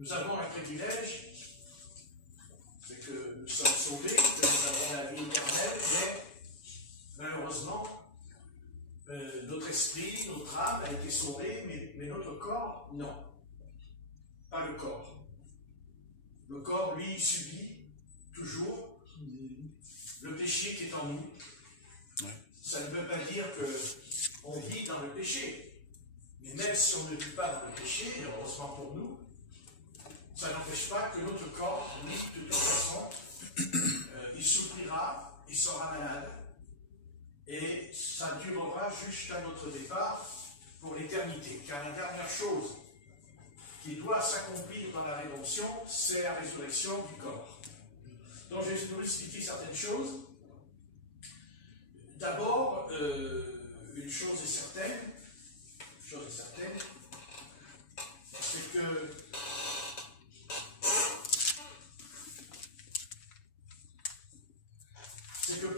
nous avons un privilège, c'est que nous sommes sauvés, que nous avons la vie éternelle, mais malheureusement, notre esprit, notre âme a été sauvée, mais notre corps, non. Pas le corps. Le corps, lui, subit toujours le péché qui est en nous. Ouais. Ça ne veut pas dire qu'on vit dans le péché. Mais même si on ne vit pas dans le péché, heureusement pour nous, ça n'empêche pas que notre corps, lui, de toute façon, il souffrira, il sera malade, et ça durera jusqu'à notre départ pour l'éternité. Car la dernière chose qui doit s'accomplir dans la rédemption, c'est la résurrection du corps. Donc je vais vous expliquer certaines choses. D'abord, une chose est certaine, c'est que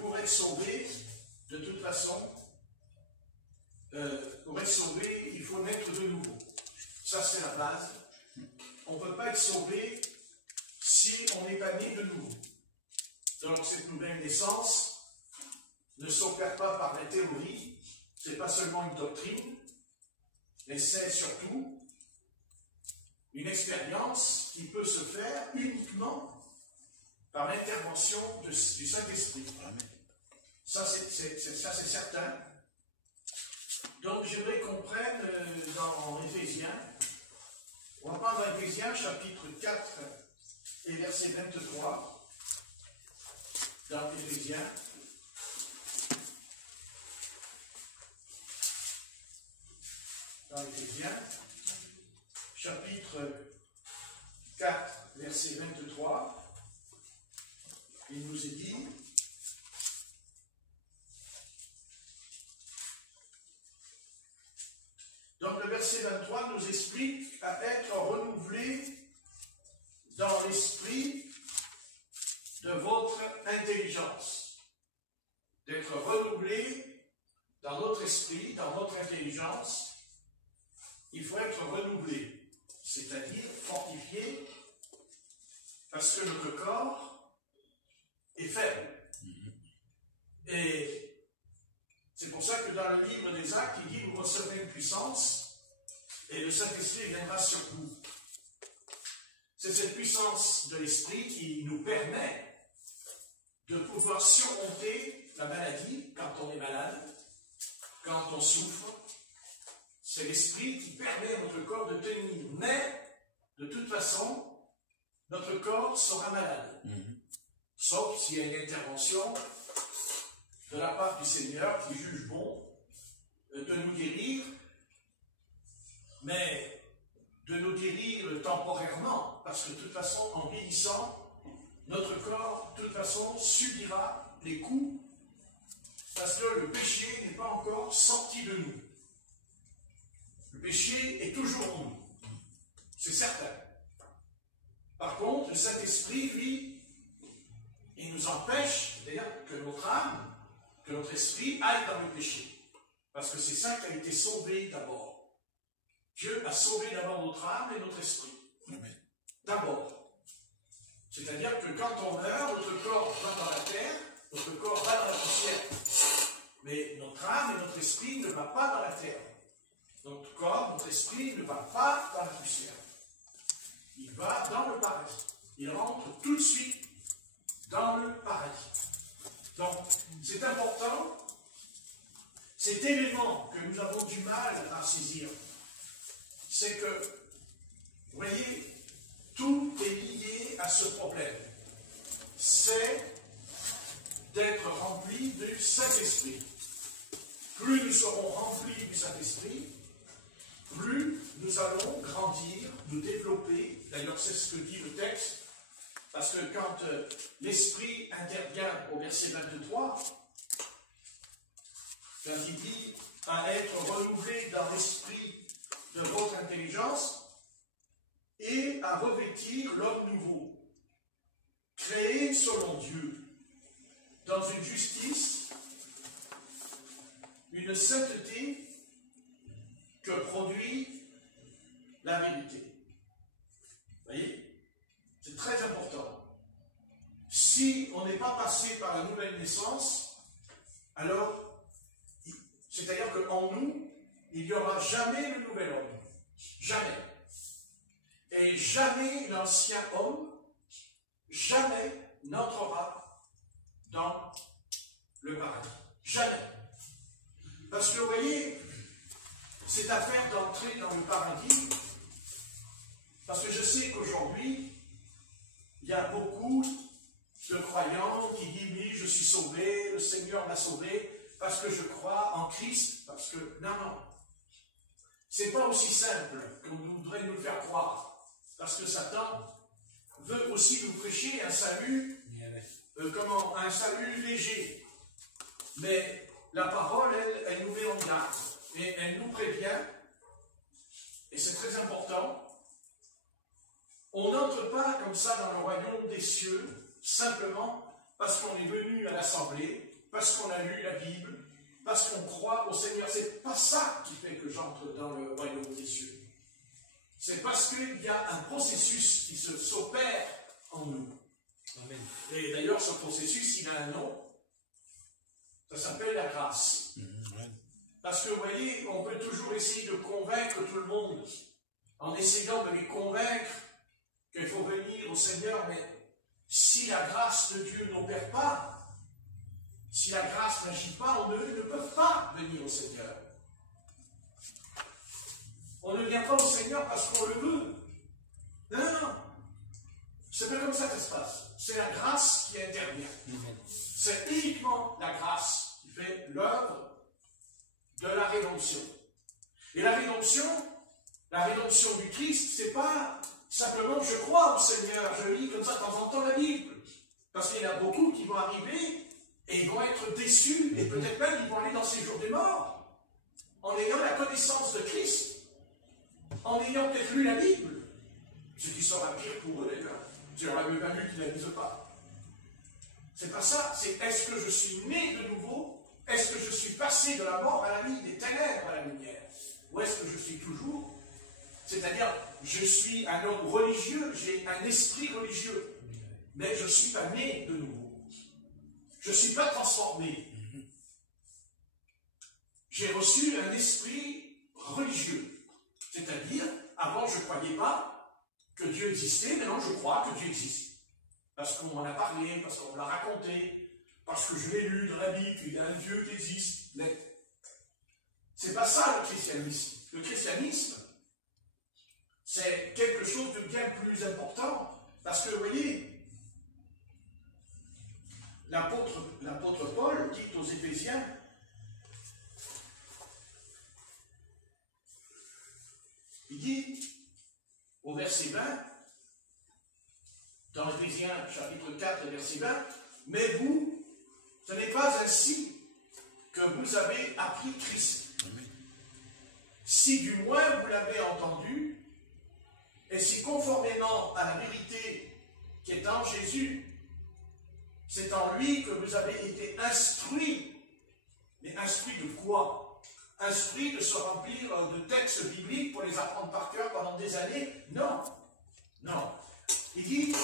pour être sauvé, de toute façon, pour être sauvé, il faut naître de nouveau. Ça, c'est la base. On ne peut pas être sauvé si on n'est pas né de nouveau. Donc, cette nouvelle naissance ne s'opère pas par la théorie, ce n'est pas seulement une doctrine, mais c'est surtout une expérience qui peut se faire uniquement par l'intervention du Saint-Esprit. Ça, c'est certain. Donc, j'aimerais qu'on prenne dans Éphésiens, on va prendre Éphésiens chapitre 4 et verset 23, dans Éphésiens. Dans Éphésiens, chapitre 4, verset 23, il nous est dit, donc le verset 23 nous explique à être renouvelé dans l'esprit de votre intelligence. D'être renouvelé dans notre esprit, dans notre intelligence. Il faut être renouvelé, c'est-à-dire fortifié, parce que notre corps est faible. Et c'est pour ça que dans le livre des Actes, il dit, vous recevrez une puissance, et le Saint-Esprit viendra sur vous. C'est cette puissance de l'Esprit qui nous permet de pouvoir surmonter la maladie quand on est malade, quand on souffre. C'est l'Esprit qui permet à notre corps de tenir. Mais, de toute façon, notre corps sera malade. Sauf s'il y a une intervention de la part du Seigneur qui juge bon de nous guérir, mais de nous guérir temporairement, parce que de toute façon, en vieillissant, notre corps, de toute façon, subira les coups, parce que le péché n'est pas encore sorti de nous. Le péché est toujours en nous. C'est certain. Par contre, le Saint-Esprit, lui, il nous empêche, c'est-à-dire que notre âme, que notre esprit aille dans le péché. Parce que c'est ça qui a été sauvé d'abord. Dieu a sauvé d'abord notre âme et notre esprit. D'abord. C'est-à-dire que quand on meurt, notre corps va dans la terre, notre corps va dans la poussière. Mais notre âme et notre esprit ne vont pas dans la terre. Notre corps, notre esprit ne va pas dans la poussière. Il va dans le paradis. Il rentre tout de suite dans le paradis. Donc, c'est important. Cet élément que nous avons du mal à saisir, c'est que, vous voyez, tout est lié à ce problème. C'est d'être rempli du Saint-Esprit. Plus nous serons remplis du Saint-Esprit, plus nous allons grandir, nous développer. D'ailleurs, c'est ce que dit le texte. Parce que quand l'Esprit intervient au verset 23, quand il dit à être renouvelé dans l'esprit de votre intelligence et à revêtir l'homme nouveau, créé selon Dieu, dans une justice, une sainteté que produit la vérité. Vous voyez? très important. Si on n'est pas passé par la nouvelle naissance, alors, c'est-à-dire qu'en nous, il n'y aura jamais le nouvel homme. Jamais. Et jamais l'ancien homme, jamais n'entrera dans le paradis. Jamais. Parce que vous voyez, cette affaire d'entrer dans le paradis, parce que je sais qu'aujourd'hui, il y a beaucoup de croyants qui disent oui, je suis sauvé, le Seigneur m'a sauvé, parce que je crois en Christ, parce que, non. C'est pas aussi simple qu'on voudrait nous le faire croire, parce que Satan veut aussi nous prêcher un salut, un salut léger. Mais la parole, elle nous met en garde, et elle nous prévient, et c'est très important. On n'entre pas comme ça dans le royaume des cieux, simplement parce qu'on est venu à l'assemblée, parce qu'on a lu la Bible, parce qu'on croit au Seigneur. C'est pas ça qui fait que j'entre dans le royaume des cieux. C'est parce qu'il y a un processus qui s'opère en nous. Amen. Et d'ailleurs, ce processus, il a un nom. Ça s'appelle la grâce. Parce que, vous voyez, on peut toujours essayer de convaincre tout le monde, en essayant de les convaincre qu'il faut venir au Seigneur, mais si la grâce de Dieu n'opère pas, si la grâce n'agit pas, on ne peut pas venir au Seigneur. On ne vient pas au Seigneur parce qu'on le veut. Non. C'est pas comme ça que ça se passe. C'est la grâce qui intervient. C'est uniquement la grâce qui fait l'œuvre de la rédemption. Et la rédemption du Christ, c'est pas simplement je crois au Seigneur, je lis comme ça de temps en temps la Bible. Parce qu'il y en a beaucoup qui vont arriver et ils vont être déçus, et peut-être même ils vont aller dans ces jours des morts, en ayant la connaissance de Christ, en ayant peut-être lu la Bible, ce qui sera pire pour eux d'ailleurs. Tu aurais mieux valu qu'ils ne la lisent pas. C'est pas ça, c'est est-ce que je suis né de nouveau, est-ce que je suis passé de la mort à la vie, des ténèbres à la lumière, ou est-ce que je suis toujours, c'est-à-dire je suis un homme religieux, j'ai un esprit religieux, mais je ne suis pas né de nouveau. Je ne suis pas transformé. J'ai reçu un esprit religieux. C'est-à-dire, avant je ne croyais pas que Dieu existait, maintenant je crois que Dieu existe. Parce qu'on m'en a parlé, parce qu'on me l'a raconté, parce que je l'ai lu dans la Bible, qu'il y a un Dieu qui existe. Mais c'est pas ça le christianisme. Le christianisme, c'est quelque chose de bien plus important. Parce que, vous voyez, l'apôtre Paul dit aux Éphésiens, il dit au verset 20, dans Éphésiens chapitre 4 verset 20, mais vous, ce n'est pas ainsi que vous avez appris Christ. Si du moins vous l'avez entendu, et si conformément à la vérité qui est en Jésus, c'est en lui que vous avez été instruits. Mais instruits de quoi? Instruits de se remplir de textes bibliques pour les apprendre par cœur pendant des années? Non. Non. Il dit,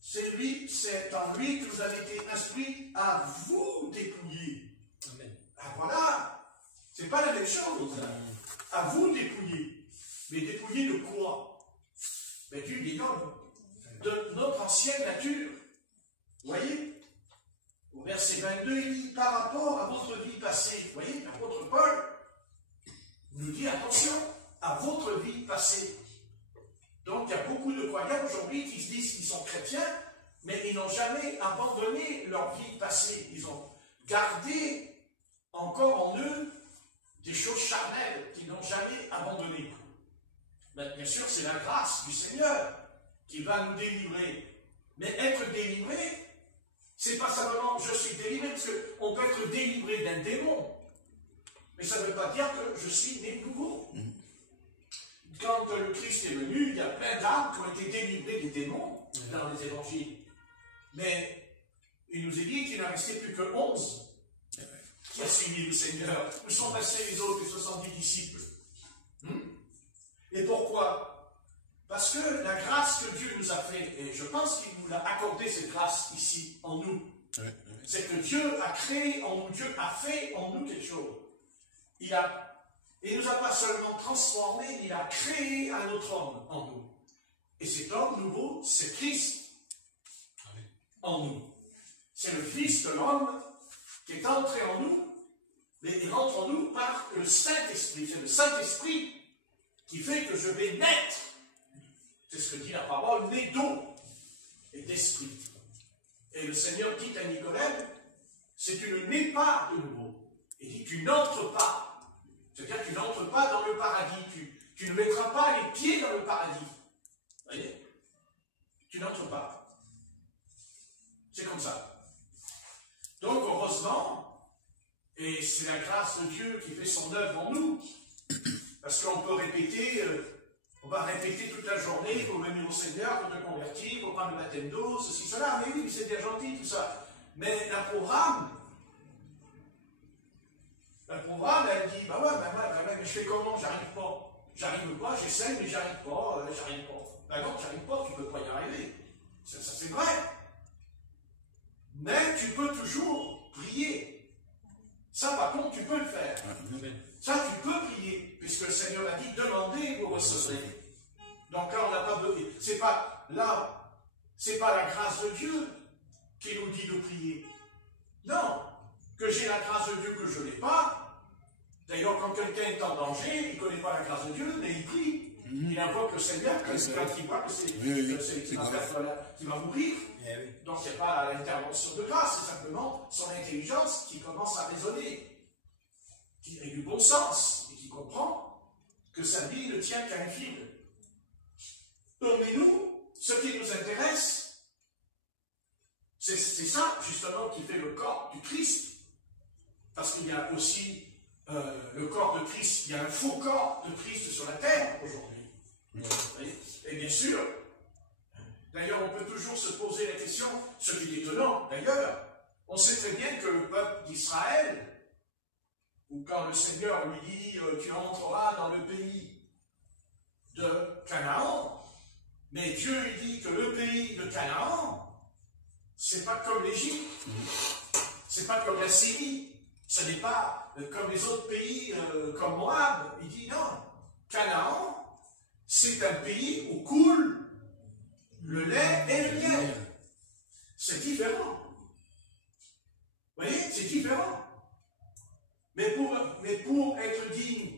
c'est en lui que vous avez été instruits à vous dépouiller. Amen. Ah voilà. C'est pas la même chose. À vous dépouiller. Mais dépouiller de quoi? Mais du dénomme. De notre ancienne nature. Vous voyez? Au verset 22, il dit, par rapport à votre vie passée, vous voyez, l'apôtre Paul nous dit, attention, à votre vie passée. Donc, il y a beaucoup de croyants aujourd'hui qui se disent qu'ils sont chrétiens, mais ils n'ont jamais abandonné leur vie passée. Ils ont gardé encore en eux des choses charnelles qu'ils n'ont jamais abandonnées. Mais bien sûr, c'est la grâce du Seigneur qui va nous délivrer. Mais être délivré, c'est pas simplement je suis délivré, parce qu'on peut être délivré d'un démon. Mais ça ne veut pas dire que je suis né de nouveau. Quand le Christ est venu, il y a plein d'âmes qui ont été délivrées des démons dans les évangiles. Mais il nous est dit qu'il n'en restait plus que 11 qui a suivi le Seigneur. Où sont passés les autres, les 70 disciples? Et pourquoi? Parce que la grâce que Dieu nous a faite, et je pense qu'il nous l'a accordé cette grâce ici, en nous, c'est que Dieu a créé en nous, Dieu a fait en nous quelque chose. Il ne nous a pas seulement transformés, il a créé un autre homme en nous. Et cet homme nouveau, c'est Christ en nous. C'est le Fils de l'homme qui est entré en nous, mais il rentre en nous par le Saint-Esprit. C'est le Saint-Esprit qui fait que je vais naître. C'est ce que dit la parole, né d'eau et d'esprit. Et le Seigneur dit à Nicodème, c'est tu ne nais pas de nouveau. Il dit, tu n'entres pas. C'est-à-dire que tu n'entres pas dans le paradis. Tu ne mettras pas les pieds dans le paradis. Vous voyez? Tu n'entres pas. C'est comme ça. Donc, heureusement, et c'est la grâce de Dieu qui fait son œuvre en nous, parce qu'on peut répéter, on va répéter toute la journée, il faut venir au Seigneur, il faut te convertir, il faut prendre le baptême d'eau, ceci, cela, mais oui, c'est bien gentil, tout ça. Mais un programme, elle dit, bah ouais, mais je fais comment? J'arrive pas, j'essaie, mais j'arrive pas. Ben non, j'arrive pas, tu peux pas y arriver. Ça c'est vrai. Mais tu peux toujours prier. Ça, par contre, tu peux le faire. Ça, tu peux prier, puisque le Seigneur a dit, demandez, vous recevrez. Donc là, on n'a pas besoin. C'est pas la grâce de Dieu qui nous dit de prier. Non, que j'ai la grâce de Dieu que je n'ai pas. D'ailleurs, quand quelqu'un est en danger, il ne connaît pas la grâce de Dieu, mais il prie. Il invoque le Seigneur, quand il voit que qu'il va mourir. Donc il n'y a pas l'intervention de grâce, c'est simplement son intelligence qui commence à raisonner, qui a du bon sens et qui comprend que sa vie ne tient qu'à un fil. Donc, mais nous, ce qui nous intéresse, c'est ça justement qui fait le corps du Christ. Parce qu'il y a aussi le corps de Christ, il y a un faux corps de Christ sur la terre aujourd'hui. Et bien sûr, d'ailleurs, on peut toujours se poser la question, ce qui est étonnant, d'ailleurs, on sait très bien que le peuple d'Israël, ou quand le Seigneur lui dit tu entreras dans le pays de Canaan, mais Dieu lui dit que le pays de Canaan, c'est pas comme l'Égypte, c'est pas comme la Syrie, ce n'est pas comme les autres pays, comme Moab. Il dit non, Canaan, c'est un pays où coule le lait et le miel. C'est différent. Vous voyez, c'est différent. Mais pour être digne,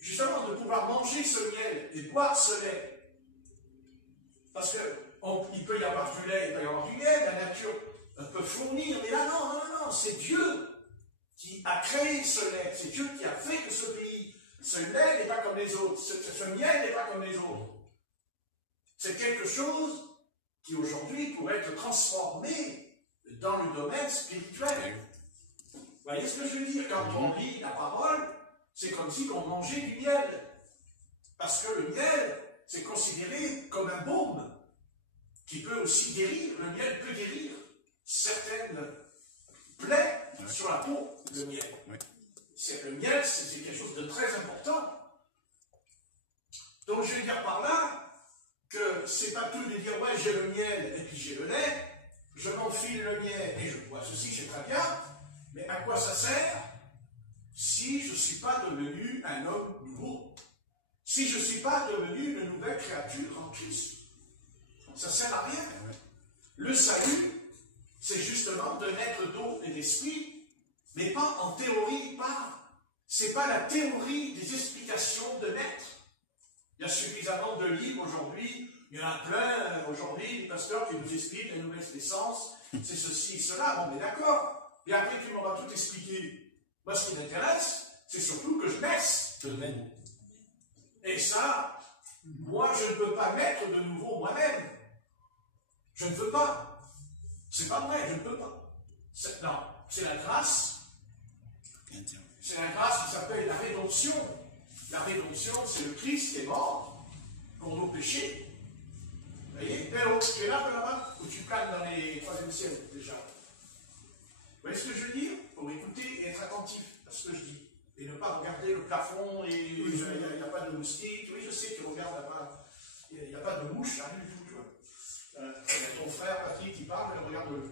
justement, de pouvoir manger ce miel et boire ce lait, parce qu'il peut y avoir du lait, il peut y avoir du miel, la nature peut fournir, mais là, non, c'est Dieu qui a créé ce lait, c'est Dieu qui a fait que ce pays, ce lait n'est pas comme les autres, ce miel n'est pas comme les autres. C'est quelque chose qui aujourd'hui pourrait être transformé dans le domaine spirituel. Vous voyez ce que je veux dire? Quand on lit la parole, c'est comme si on mangeait du miel. Parce que le miel, c'est considéré comme un baume qui peut aussi guérir. Le miel peut guérir certaines plaies sur la peau, le miel. Le miel, c'est quelque chose de très important. Donc je vais dire par là que c'est pas tout de dire ouais j'ai le miel et puis j'ai le lait, je m'enfile le miel et je bois ceci, c'est très bien, mais à quoi ça sert si je ne suis pas devenu un homme nouveau, si je ne suis pas devenu une nouvelle créature en Christ? Ça ne sert à rien. Le salut, c'est justement de naître d'eau et d'esprit, mais pas en théorie, c'est pas la théorie des explications de naître. Il y a suffisamment de livres aujourd'hui, il y en a plein aujourd'hui, les pasteurs qui nous expliquent la nouvelle naissance, c'est ceci et cela, bon mais d'accord, et après tu m'auras tout expliqué. Moi ce qui m'intéresse, c'est surtout que je naisse de nouveau. Et ça, moi je ne peux pas naître de nouveau moi-même. Je ne peux pas. C'est pas vrai, je ne peux pas. Non, c'est la grâce. C'est la grâce qui s'appelle la rédemption. La rédemption, c'est le Christ qui est mort pour nos péchés. Vous voyez, tu es là, ou tu planes dans les 3e ciel déjà. Vous voyez ce que je veux dire? Pour écouter et être attentif à ce que je dis. Et ne pas regarder le plafond et il n'y a pas de moustiques. Oui, je sais, tu regardes là-bas. Il n'y a pas de mouche, rien du tout. Tu vois. Il y a ton frère Patrick qui parle, regarde-le.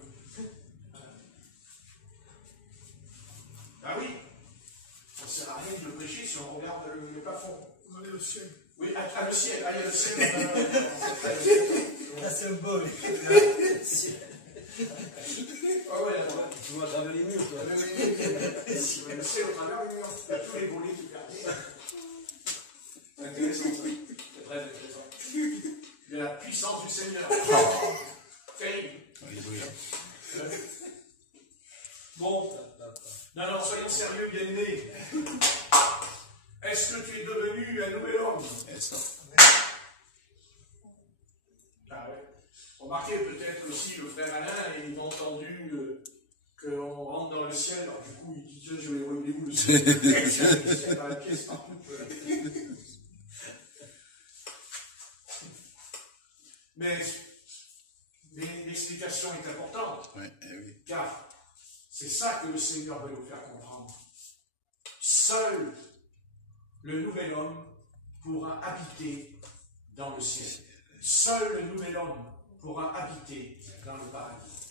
Ah oui, ça ne sert à rien de prêcher si on regarde le plafond. On va aller au ciel. Oui, le ciel. Ah, il y a le ciel. La symbole. Ah ouais, tu vois à travers les murs, toi. Le ciel au travers les murs. Il y a tous les volets du gardien. C'est intéressant, ça. C'est très intéressant. Il y a la puissance du Seigneur. Terrible. Bon. Non, soyons sérieux, bien-aimés. Est-ce que tu es devenu un nouvel homme? Ah ouais. Remarquez peut-être aussi le frère Alain, il a entendu qu'on rentre dans le ciel, alors du coup il dit Dieu, je vais revenir où le ciel? Le ciel dans la pièce partout. Mais l'explication est importante, oui, oui. Car c'est ça que le Seigneur veut nous faire comprendre. Seul le nouvel homme pourra habiter dans le ciel. Seul le nouvel homme pourra habiter dans le paradis.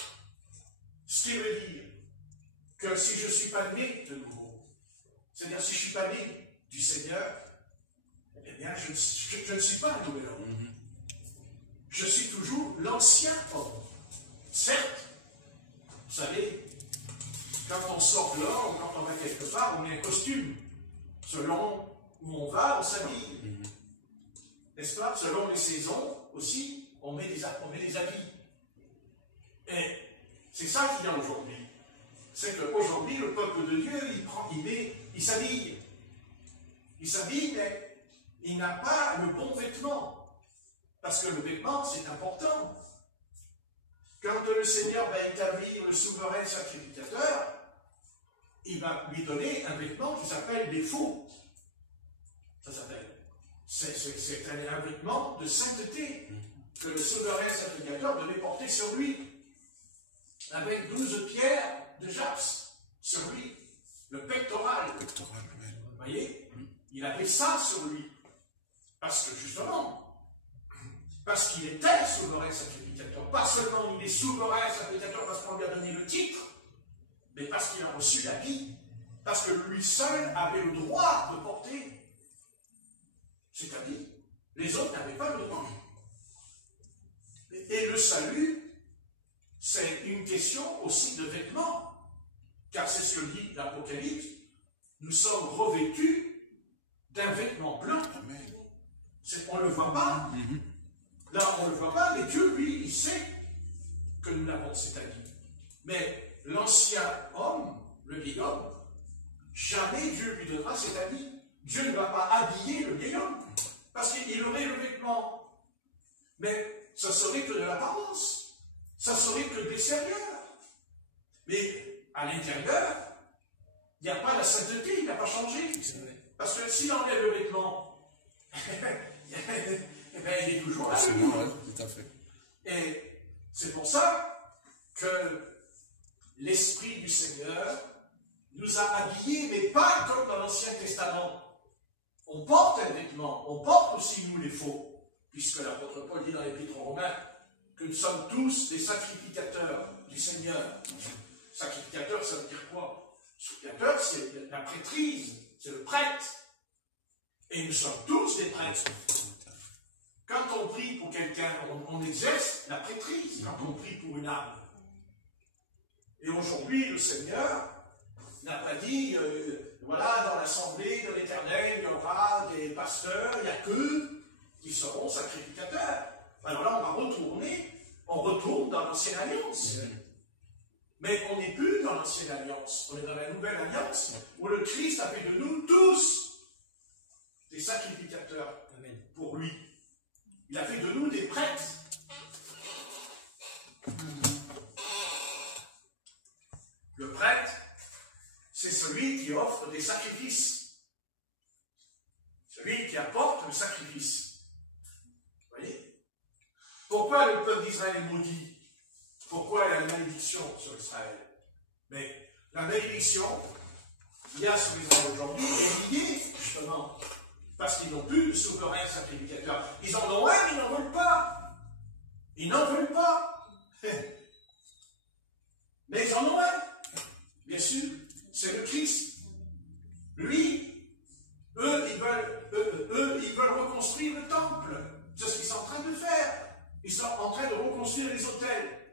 Ce qui veut dire que si je ne suis pas né de nouveau, c'est-à-dire si je ne suis pas né du Seigneur, eh bien je ne suis pas un nouvel homme. Je suis toujours l'ancien homme. Certes, vous savez, quand on sort dehors ou quand on va quelque part, on met un costume. Selon où on va, on s'habille. N'est-ce pas? Selon les saisons aussi, on met des habits. Et c'est ça qu'il y a aujourd'hui. C'est qu'aujourd'hui, le peuple de Dieu, il s'habille. Il s'habille, mais il n'a pas le bon vêtement. Parce que le vêtement, c'est important. Quand le Seigneur va établir le souverain sacrificateur, il va lui donner un vêtement qui s'appelle des faux. Ça s'appelle. C'est un vêtement de sainteté que le souverain sacrificateur devait porter sur lui. Avec 12 pierres de jaspes sur lui. Le pectoral. Vous voyez? Il avait ça sur lui. Parce que justement, parce qu'il était souverain sacrificateur. Pas seulement il est souverain sacrificateur parce qu'on lui a donné le titre, mais parce qu'il a reçu la vie. Parce que lui seul avait le droit de porter. C'est-à-dire, les autres n'avaient pas le droit. Et le salut, c'est une question aussi de vêtements. Car c'est ce que dit l'Apocalypse. Nous sommes revêtus d'un vêtement blanc. On ne le voit pas. Là, on ne le voit pas, mais Dieu, lui, il sait que nous l'avons, cet habit. Mais l'ancien homme, le vieil homme, jamais Dieu lui donnera cet habit. Dieu ne va pas habiller le vieil homme, parce qu'il aurait le vêtement. Mais ça serait que de l'apparence. Ça serait que de l'extérieur. Mais à l'intérieur, il n'y a pas la sainteté, il n'a pas changé. Parce que s'il enlève le vêtement, eh bien, il est toujours là. Tout à fait. Et c'est pour ça que l'Esprit du Seigneur nous a habillés, mais pas comme dans l'Ancien Testament. On porte un vêtement, on porte aussi, nous, les faux, puisque l'apôtre Paul dit dans l'Épître aux Romains que nous sommes tous des sacrificateurs du Seigneur. Sacrificateur, ça veut dire quoi? Sacrificateur, c'est la prêtrise, c'est le prêtre. Et nous sommes tous des prêtres. Quand on prie pour quelqu'un, on exerce la prêtrise quand on prie pour une âme. Et aujourd'hui, le Seigneur n'a pas dit, voilà, dans l'assemblée de l'Éternel, il y aura des pasteurs, il n'y a qu'eux qui seront sacrificateurs. Alors là, on va retourner, on retourne dans l'Ancienne Alliance. Mais on n'est plus dans l'Ancienne Alliance, on est dans la Nouvelle Alliance, où le Christ a fait de nous tous des sacrificateurs. Amen. Pour lui. Il a fait de nous des prêtres. Le prêtre, c'est celui qui offre des sacrifices. Celui qui apporte le sacrifice. Vous voyez? Pourquoi le peuple d'Israël est maudit? Pourquoi il y a une malédiction sur Israël? Mais la malédiction qu'il y a sur Israël aujourd'hui est liée, justement, parce qu'ils n'ont plus de souverain sacrificateur. Ils en ont un, mais ils n'en Ils n'en veulent pas. Mais ils en ont un. Bien sûr, c'est le Christ. Lui, eux, ils veulent reconstruire le temple. C'est ce qu'ils sont en train de faire. Ils sont en train de reconstruire les autels.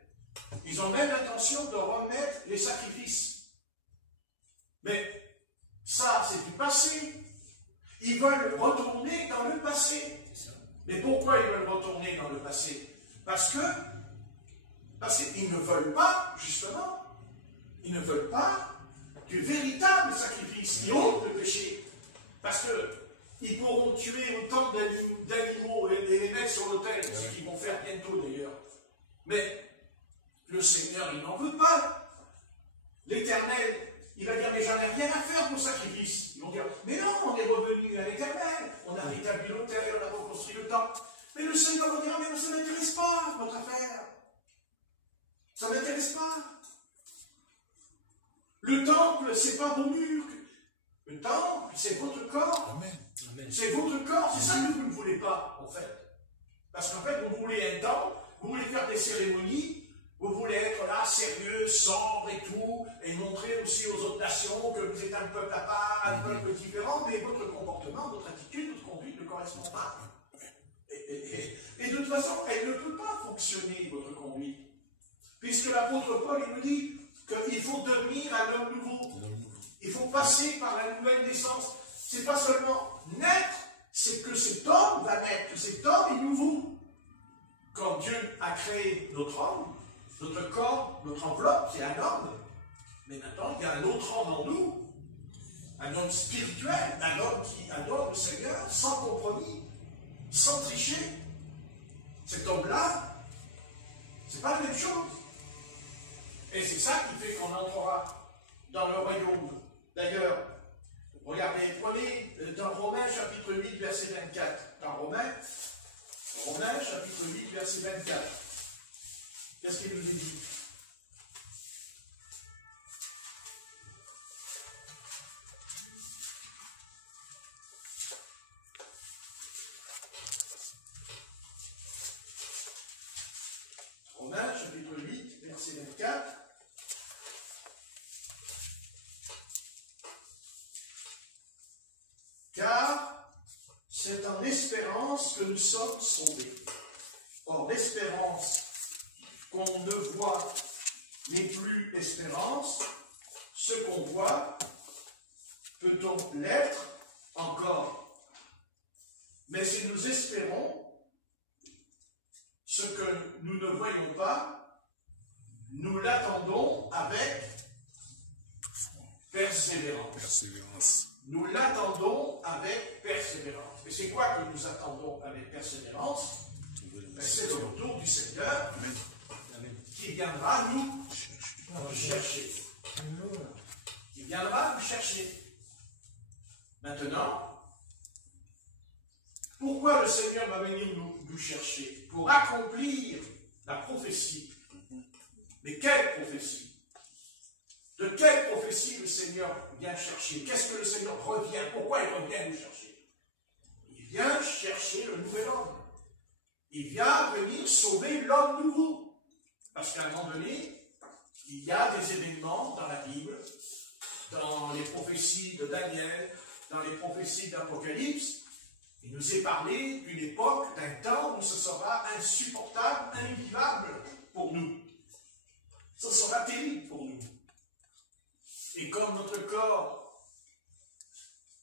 Ils ont même l'intention de remettre les sacrifices. Mais ça, c'est du passé. Ils veulent retourner dans le passé. Mais pourquoi ils veulent retourner dans le passé? Parce qu'ils ne veulent pas, justement, ils ne veulent pas du véritable sacrifice qui ôte le péché. Parce qu'ils pourront tuer autant d'animaux et les mettre sur l'autel, ce qu'ils vont faire bientôt d'ailleurs. Mais le Seigneur, il n'en veut pas. L'Éternel, il va dire, mais j'en ai rien à faire de vos sacrifices. Ils vont dire, mais non, on est revenu à l'Éternel, on a rétabli l'autel, on a reconstruit le temple. Mais le Seigneur va dire, mais ça ne m'intéresse pas, votre affaire. Ça ne m'intéresse pas. Le temple, c'est pas vos murs. Le temple, c'est votre corps. Amen. C'est votre corps, c'est ça que vous ne voulez pas, en fait. Parce qu'en fait, vous voulez un temple, vous voulez faire des cérémonies, vous voulez être là, sérieux, sombre et tout, et montrer aussi aux autres nations que vous êtes un peuple à part, un peuple différent, mais votre comportement, votre attitude, votre conduite ne correspond pas. Et de toute façon, elle ne peut pas fonctionner, votre conduite. Puisque l'apôtre Paul, il nous dit qu'il faut devenir un homme nouveau. Il faut passer par la nouvelle naissance. C'est pas seulement naître, c'est que cet homme va naître, que cet homme est nouveau. Comme Dieu a créé notre homme, notre corps, notre enveloppe, c'est un homme. Mais maintenant, il y a un autre homme en nous, un homme spirituel, un homme qui adore le Seigneur sans compromis, sans tricher. Cet homme-là, c'est pas la même chose. Et c'est ça qui fait qu'on entrera dans le royaume. D'ailleurs, regardez, prenez dans Romains chapitre 8, verset 24. Dans Romains chapitre 8, verset 24. Qu'est-ce qu'il nous est dit? Romains chapitre 8, verset 24. Car c'est en espérance que nous sommes sauvés. Or, l'espérance qu'on ne voit n'est plus espérance. Ce qu'on voit, peut-on l'être encore? Mais si nous espérons ce que nous ne voyons pas, nous l'attendons avec persévérance. Nous l'attendons avec persévérance. Et c'est quoi que nous attendons avec persévérance? C'est le retour du Seigneur qui viendra nous chercher. Qui viendra nous chercher. Maintenant, pourquoi le Seigneur va venir nous chercher? Pour accomplir la prophétie. Mais quelle prophétie? De quelle prophétie le Seigneur vient chercher? Qu'est-ce que le Seigneur revient? Pourquoi il revient nous chercher? Il vient chercher le nouvel homme. Il vient venir sauver l'homme nouveau. Parce qu'à un moment donné, il y a des événements dans la Bible, dans les prophéties de Daniel, dans les prophéties d'Apocalypse. Il nous est parlé d'une époque, d'un temps où ce sera insupportable, invivable pour nous. Ce sera terrible pour nous. Et comme notre corps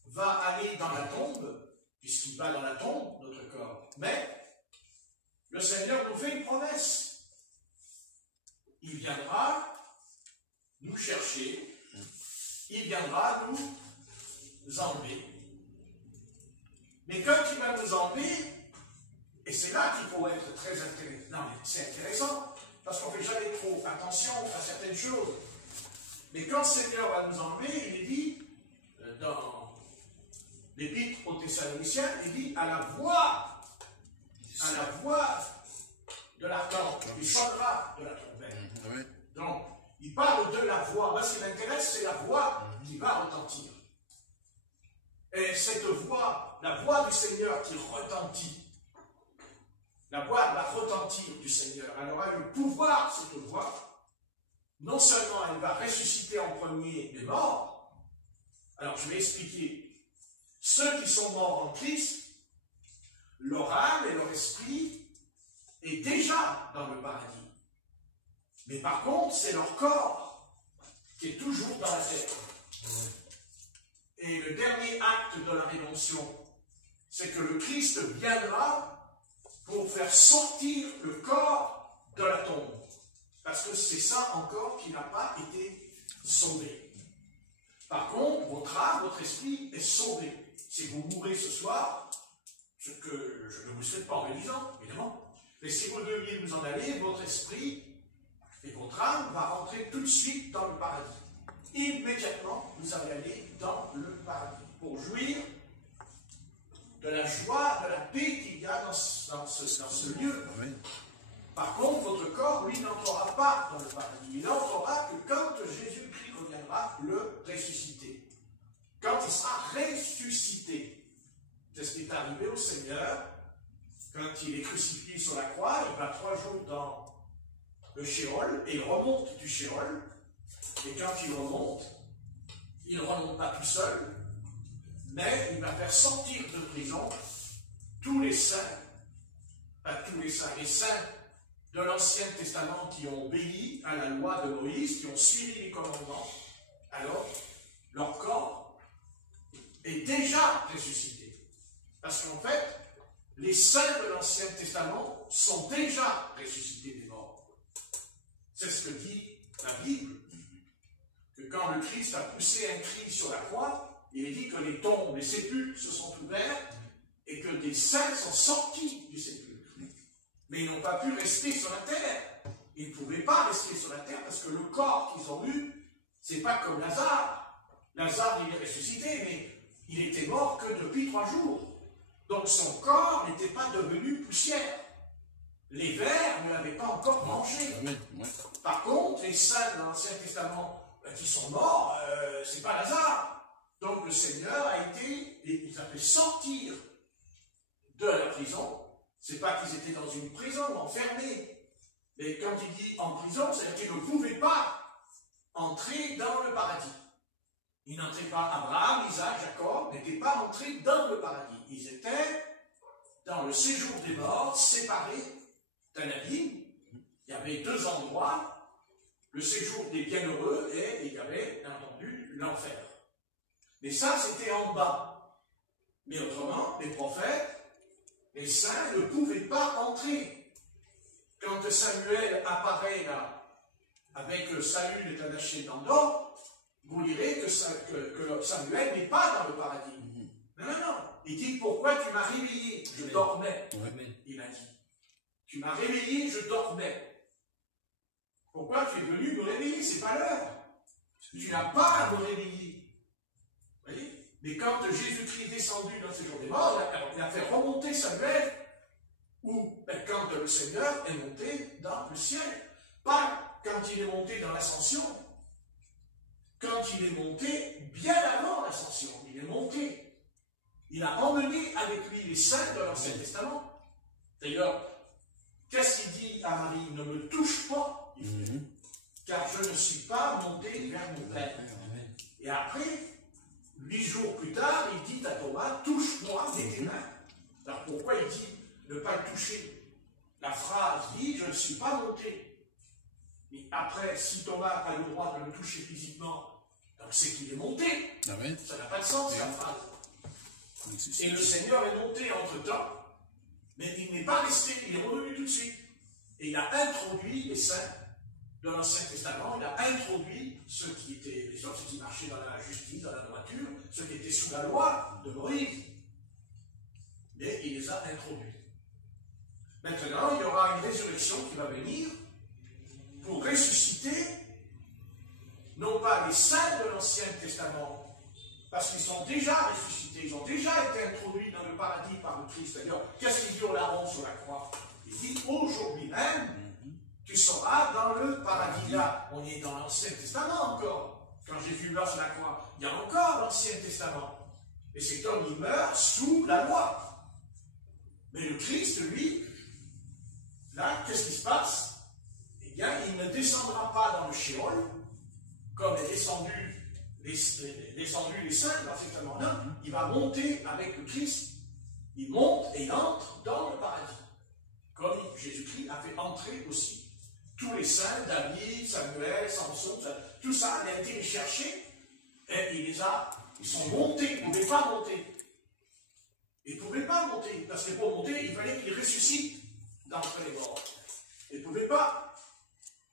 va aller dans la tombe, puisqu'il va dans la tombe, notre corps, mais le Seigneur nous fait une promesse. Il viendra nous chercher, il viendra nous enlever. Mais quand il va nous enlever, et c'est là qu'il faut être très intéressant. Non, mais c'est intéressant, parce qu'on ne fait jamais trop attention à certaines choses. Mais quand le Seigneur va nous enlever, il est dit, dans l'épître aux Thessaloniciens, il dit à la voix de l'archange, il sonnera de la trompette. Donc, il parle de la voix. Moi, ce qui m'intéresse, c'est la voix qui va retentir. Et cette voix, la voix du Seigneur qui retentit, la voix de la retentir du Seigneur. Elle aura le pouvoir, cette voix. Non seulement elle va ressusciter en premier les morts, alors je vais expliquer. Ceux qui sont morts en Christ, leur âme et leur esprit est déjà dans le paradis. Mais par contre, c'est leur corps qui est toujours dans la terre. Et le dernier acte de la rédemption, c'est que le Christ viendra pour faire sortir le corps de la tombe. Parce que c'est ça encore qui n'a pas été sauvé. Par contre, votre âme, votre esprit est sauvé. Si vous mourrez ce soir, ce que je ne vous souhaite pas en réalisant, évidemment, mais si vous deviez vous en aller, votre esprit et votre âme va rentrer tout de suite dans le paradis. Immédiatement, vous allez aller dans le paradis pour jouir de la joie, de la paix qu'il y a dans ce lieu. Amen. Par contre, votre corps, lui, n'entrera pas dans le paradis. Il n'entrera que quand Jésus-Christ reviendra le ressusciter. Quand il sera ressuscité. C'est ce qui est arrivé au Seigneur. Quand il est crucifié sur la croix, il va 3 jours dans le Sheol, et il remonte du Sheol. Et quand il ne remonte pas tout seul, mais il va faire sortir de prison tous les saints, pas tous les saints, les saints de l'Ancien Testament qui ont obéi à la loi de Moïse, qui ont suivi les commandements. Alors, leur corps est déjà ressuscité. Parce qu'en fait, les saints de l'Ancien Testament sont déjà ressuscités des morts. C'est ce que dit la Bible. Que quand le Christ a poussé un cri sur la croix, il est dit que les tombes, les sépulcres se sont ouverts et que des saints sont sortis du sépulcre. Mais ils n'ont pas pu rester sur la terre. Ils ne pouvaient pas rester sur la terre parce que le corps qu'ils ont eu, c'est pas comme Lazare. Lazare, il est ressuscité, mais il était mort que depuis 3 jours. Donc son corps n'était pas devenu poussière. Les vers ne l'avaient pas encore mangé. Par contre, les saints de l'Ancien Testament qui sont morts, c'est pas Lazare. Donc le Seigneur a été, il les a fait sortir de la prison. C'est pas qu'ils étaient dans une prison, enfermés. Mais quand il dit en prison, c'est-à-dire qu'ils ne pouvaient pas entrer dans le paradis. Ils n'entraient pas, Abraham, Isaac, Jacob n'étaient pas entrés dans le paradis. Ils étaient dans le séjour des morts, séparés d'un abîme. Il y avait 2 endroits, le séjour des bienheureux et il y avait, bien entendu, l'enfer. Mais ça, c'était en bas. Mais autrement, les prophètes, les saints ne pouvaient pas entrer. Quand Samuel apparaît là, avec Saül est attaché dans l'or, vous direz que Samuel n'est pas dans le paradis. Non, non, non. Il dit, pourquoi tu m'as réveillé? Je dormais. Il a dit. Tu m'as réveillé, je dormais. Pourquoi tu es venu me réveiller? C'est pas l'heure. Tu n'as pas à me réveiller. Vous voyez? Mais quand Jésus-Christ est descendu dans ces jours des morts, il a fait remonter Samuel, ou quand le Seigneur est monté dans le ciel. Pas quand il est monté dans l'ascension. Quand il est monté bien avant l'ascension. Il est monté. Il a emmené avec lui les saints de l'Ancien Testament. D'ailleurs, qu'est-ce qu'il dit à Marie? Ne me touche pas, car je ne suis pas monté vers mon Père. Et après, 8 jours plus tard, il dit à Thomas, touche-moi, mets tes mains. Alors pourquoi il dit ne pas le toucher? La phrase dit, je ne suis pas monté. Mais après, si Thomas a le droit de le toucher physiquement, donc c'est qu'il est monté. Amen. Ça n'a pas de sens, la phrase. Et le Seigneur est monté entre-temps, mais il n'est pas resté, il est revenu tout de suite. Et il a introduit les saints de l'Ancien Testament, il a introduit ceux qui étaient, les autres, ceux qui marchaient dans la justice, dans la droiture, ceux qui étaient sous la loi de Moïse. Mais il les a introduits. Maintenant, il y aura une résurrection qui va venir pour ressusciter, non pas les saints de l'Ancien Testament, parce qu'ils sont déjà ressuscités, ils ont déjà été introduits dans le paradis par le Christ. D'ailleurs, qu'est-ce qu'il dit au larron sur la croix? Il dit, aujourd'hui même, tu seras dans le paradis. Là, on est dans l'Ancien Testament encore. Quand Jésus meurt sur la croix, il y a encore l'Ancien Testament. Et cet homme, il meurt sous la loi. Mais le Christ, lui, là, qu'est-ce qui se passe? Eh bien, il ne descendra pas dans le Sheol, comme est descendu les saints dans cet amendement. Il va monter avec le Christ. Il monte et entre dans le paradis. Comme Jésus-Christ a fait entrer aussi tous les saints, David, Samuel, Samson, tout ça, il a été cherché et ils sont montés, ils ne pouvaient pas monter. Ils ne pouvaient pas monter, parce que pour monter, il fallait qu'ils ressuscitent d'entre les morts. Ils ne pouvaient pas.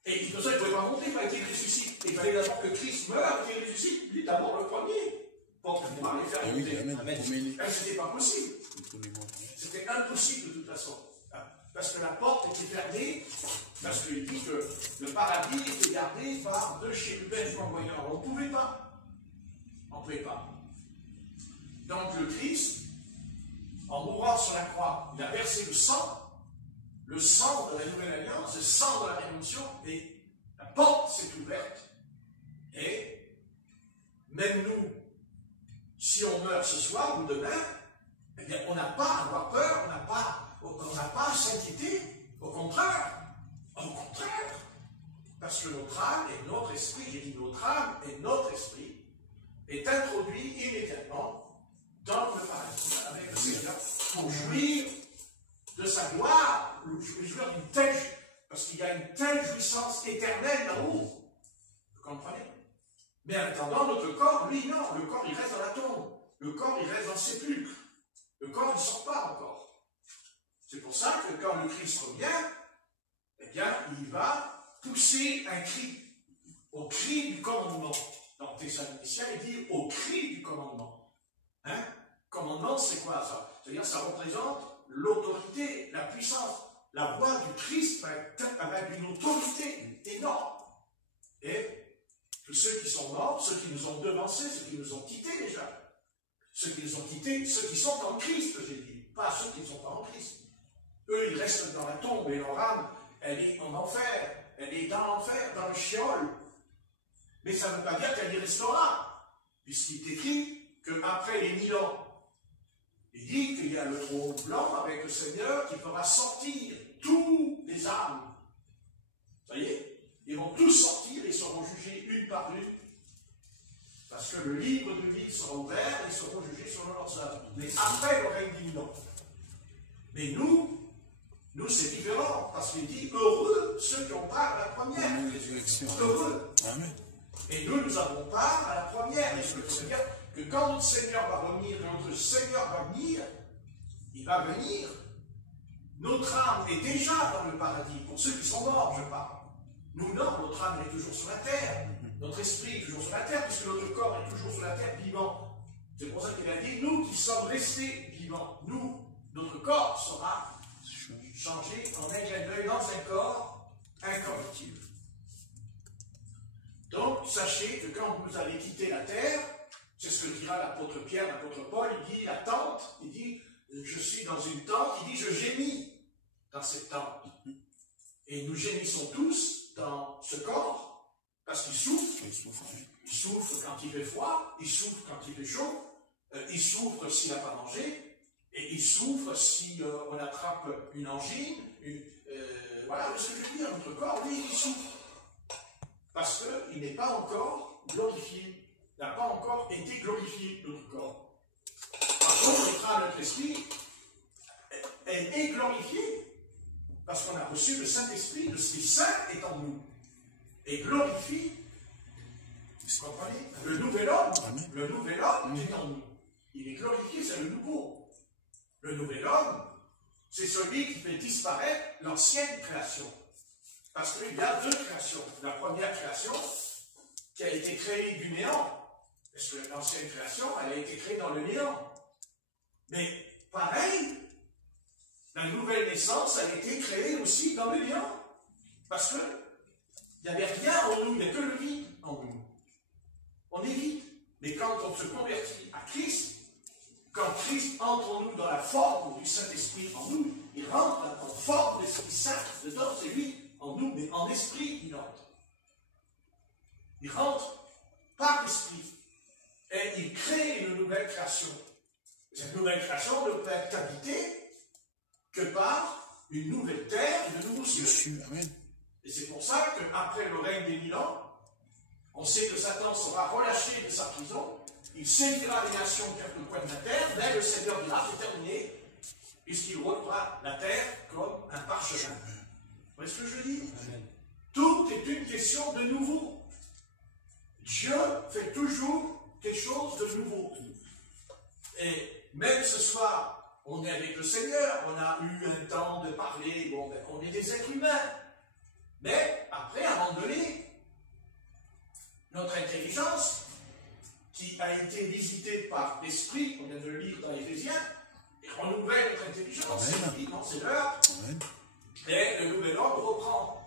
Et pour ça, ils ne pouvaient pas monter, il fallait qu'ils ressuscitent. Il fallait d'abord que Christ meure et qu'il ressuscite, lui d'abord le premier, pour pouvoir les faire monter. Ce n'était pas possible. C'était impossible de toute façon. Parce que la porte était fermée, parce qu'il dit que le paradis était gardé par 2 chérubins flamboyants. On ne pouvait pas. On ne pouvait pas. Donc le Christ, en mourant sur la croix, il a versé le sang de la nouvelle alliance, le sang de la rédemption, et la porte s'est ouverte. Et même nous, si on meurt ce soir ou demain, eh bien, on n'a pas à avoir peur, on n'a pas à s'inquiéter. Au contraire, parce que notre âme et notre esprit, j'ai dit notre âme et notre esprit, est introduit immédiatement dans le paradis avec le Seigneur pour jouir de sa gloire, jouir d'une telle, parce qu'il y a une telle jouissance éternelle là-haut. Vous comprenez? Mais en attendant, notre corps, lui, non, le corps, il reste dans la tombe. Le corps, il reste dans le sépulcre. Le corps, il ne sort pas encore. C'est pour ça que quand le Christ revient, eh bien, il va pousser un cri, au cri du commandement. Dans Thessaloniciens, il dit au cri du commandement. Hein? Commandement, c'est quoi ça? C'est-à-dire, ça représente l'autorité, la puissance. La voix du Christ avec une autorité énorme. Et que ceux qui sont morts, ceux qui nous ont devancés, ceux qui nous ont quittés déjà, ceux qui nous ont quittés, ceux qui sont en Christ, j'ai dit, pas ceux qui ne sont pas en Christ. Eux, ils restent dans la tombe et leur âme, elle est en enfer, elle est dans l'enfer, dans le Sheol. Mais ça ne veut pas dire qu'elle y restera, puisqu'il est écrit qu'après les 1000 ans, il dit qu'il y a le trône blanc avec le Seigneur qui fera sortir tous les âmes. Vous voyez? Ils vont tous sortir et seront jugés une par une. Parce que le livre de vie sera ouvert et ils seront jugés selon leurs œuvres. Mais après le règne divin. Mais nous c'est différent. Parce qu'il dit heureux ceux qui ont part à la première. Heureux. Amen. Et nous avons part à la première. Et ce que ça veut dire que quand notre Seigneur va revenir, quand notre Seigneur va venir, il va venir. Notre âme est déjà dans le paradis. Pour ceux qui sont morts, je parle. Nous, non, notre âme est toujours sur la terre. Notre esprit est toujours sur la terre, puisque notre corps est toujours sur la terre vivant. C'est pour ça qu'il a dit, nous qui sommes restés vivants, notre corps sera changé en un clin d'œil dans un corps incorruptible. Donc, sachez que quand vous allez quitter la terre, c'est ce que dira l'apôtre Pierre, l'apôtre Paul, il dit la tente, il dit, je suis dans une tente, il dit, je gémis dans cette tente. Et nous gémissons tous dans ce corps, parce qu'il souffre. Il souffre quand il fait froid, il souffre quand il fait chaud, il souffre s'il n'a pas mangé, et il souffre si on attrape une angine. Voilà ce que je veux dire, notre corps, lui, il souffre. Parce qu'il n'est pas encore glorifié. Il n'a pas encore été glorifié, notre corps. Par contre, notre âme, notre esprit, elle est glorifiée. Parce qu'on a reçu le Saint-Esprit, le Saint est en nous. Et glorifie, vous comprenez? Le nouvel homme, est en nous. Il est glorifié, c'est le nouveau. Le nouvel homme, c'est celui qui fait disparaître l'ancienne création. Parce qu'il y a deux créations. La première création, qui a été créée du néant. Parce que l'ancienne création, elle a été créée dans le néant. Mais pareil, la nouvelle naissance, elle a été créée aussi dans le néant. Parce que il n'y avait rien en nous, il n'y a que le vide en nous. On est vide. Mais quand on se convertit à Christ, quand Christ entre en nous dans la forme du Saint-Esprit en nous, il rentre en forme de l'Esprit Saint dedans, c'est lui en nous, mais en esprit il entre. Il rentre par l'Esprit et il crée une nouvelle création. Cette nouvelle création ne peut être habitée que par une nouvelle terre et de nouveaux cieux. Amen. Et c'est pour ça qu'après le règne des 1000 ans, on sait que Satan sera relâché de sa prison, il sévira les nations quelques coins de la terre, mais le Seigneur dira, c'est terminé, puisqu'il roulera la terre comme un parchemin. Vous voyez ce que je veux dire? Amen. Tout est une question de nouveau. Dieu fait toujours quelque chose de nouveau. Et même ce soir, on est avec le Seigneur, on a eu un temps de parler, bon, ben, on est des êtres humains. Mais après, à un moment donné, notre intelligence, qui a été visitée par l'Esprit, on vient de le lire dans Éphésiens, et renouvelle notre intelligence. C'est l'heure. Et le nouvel ordre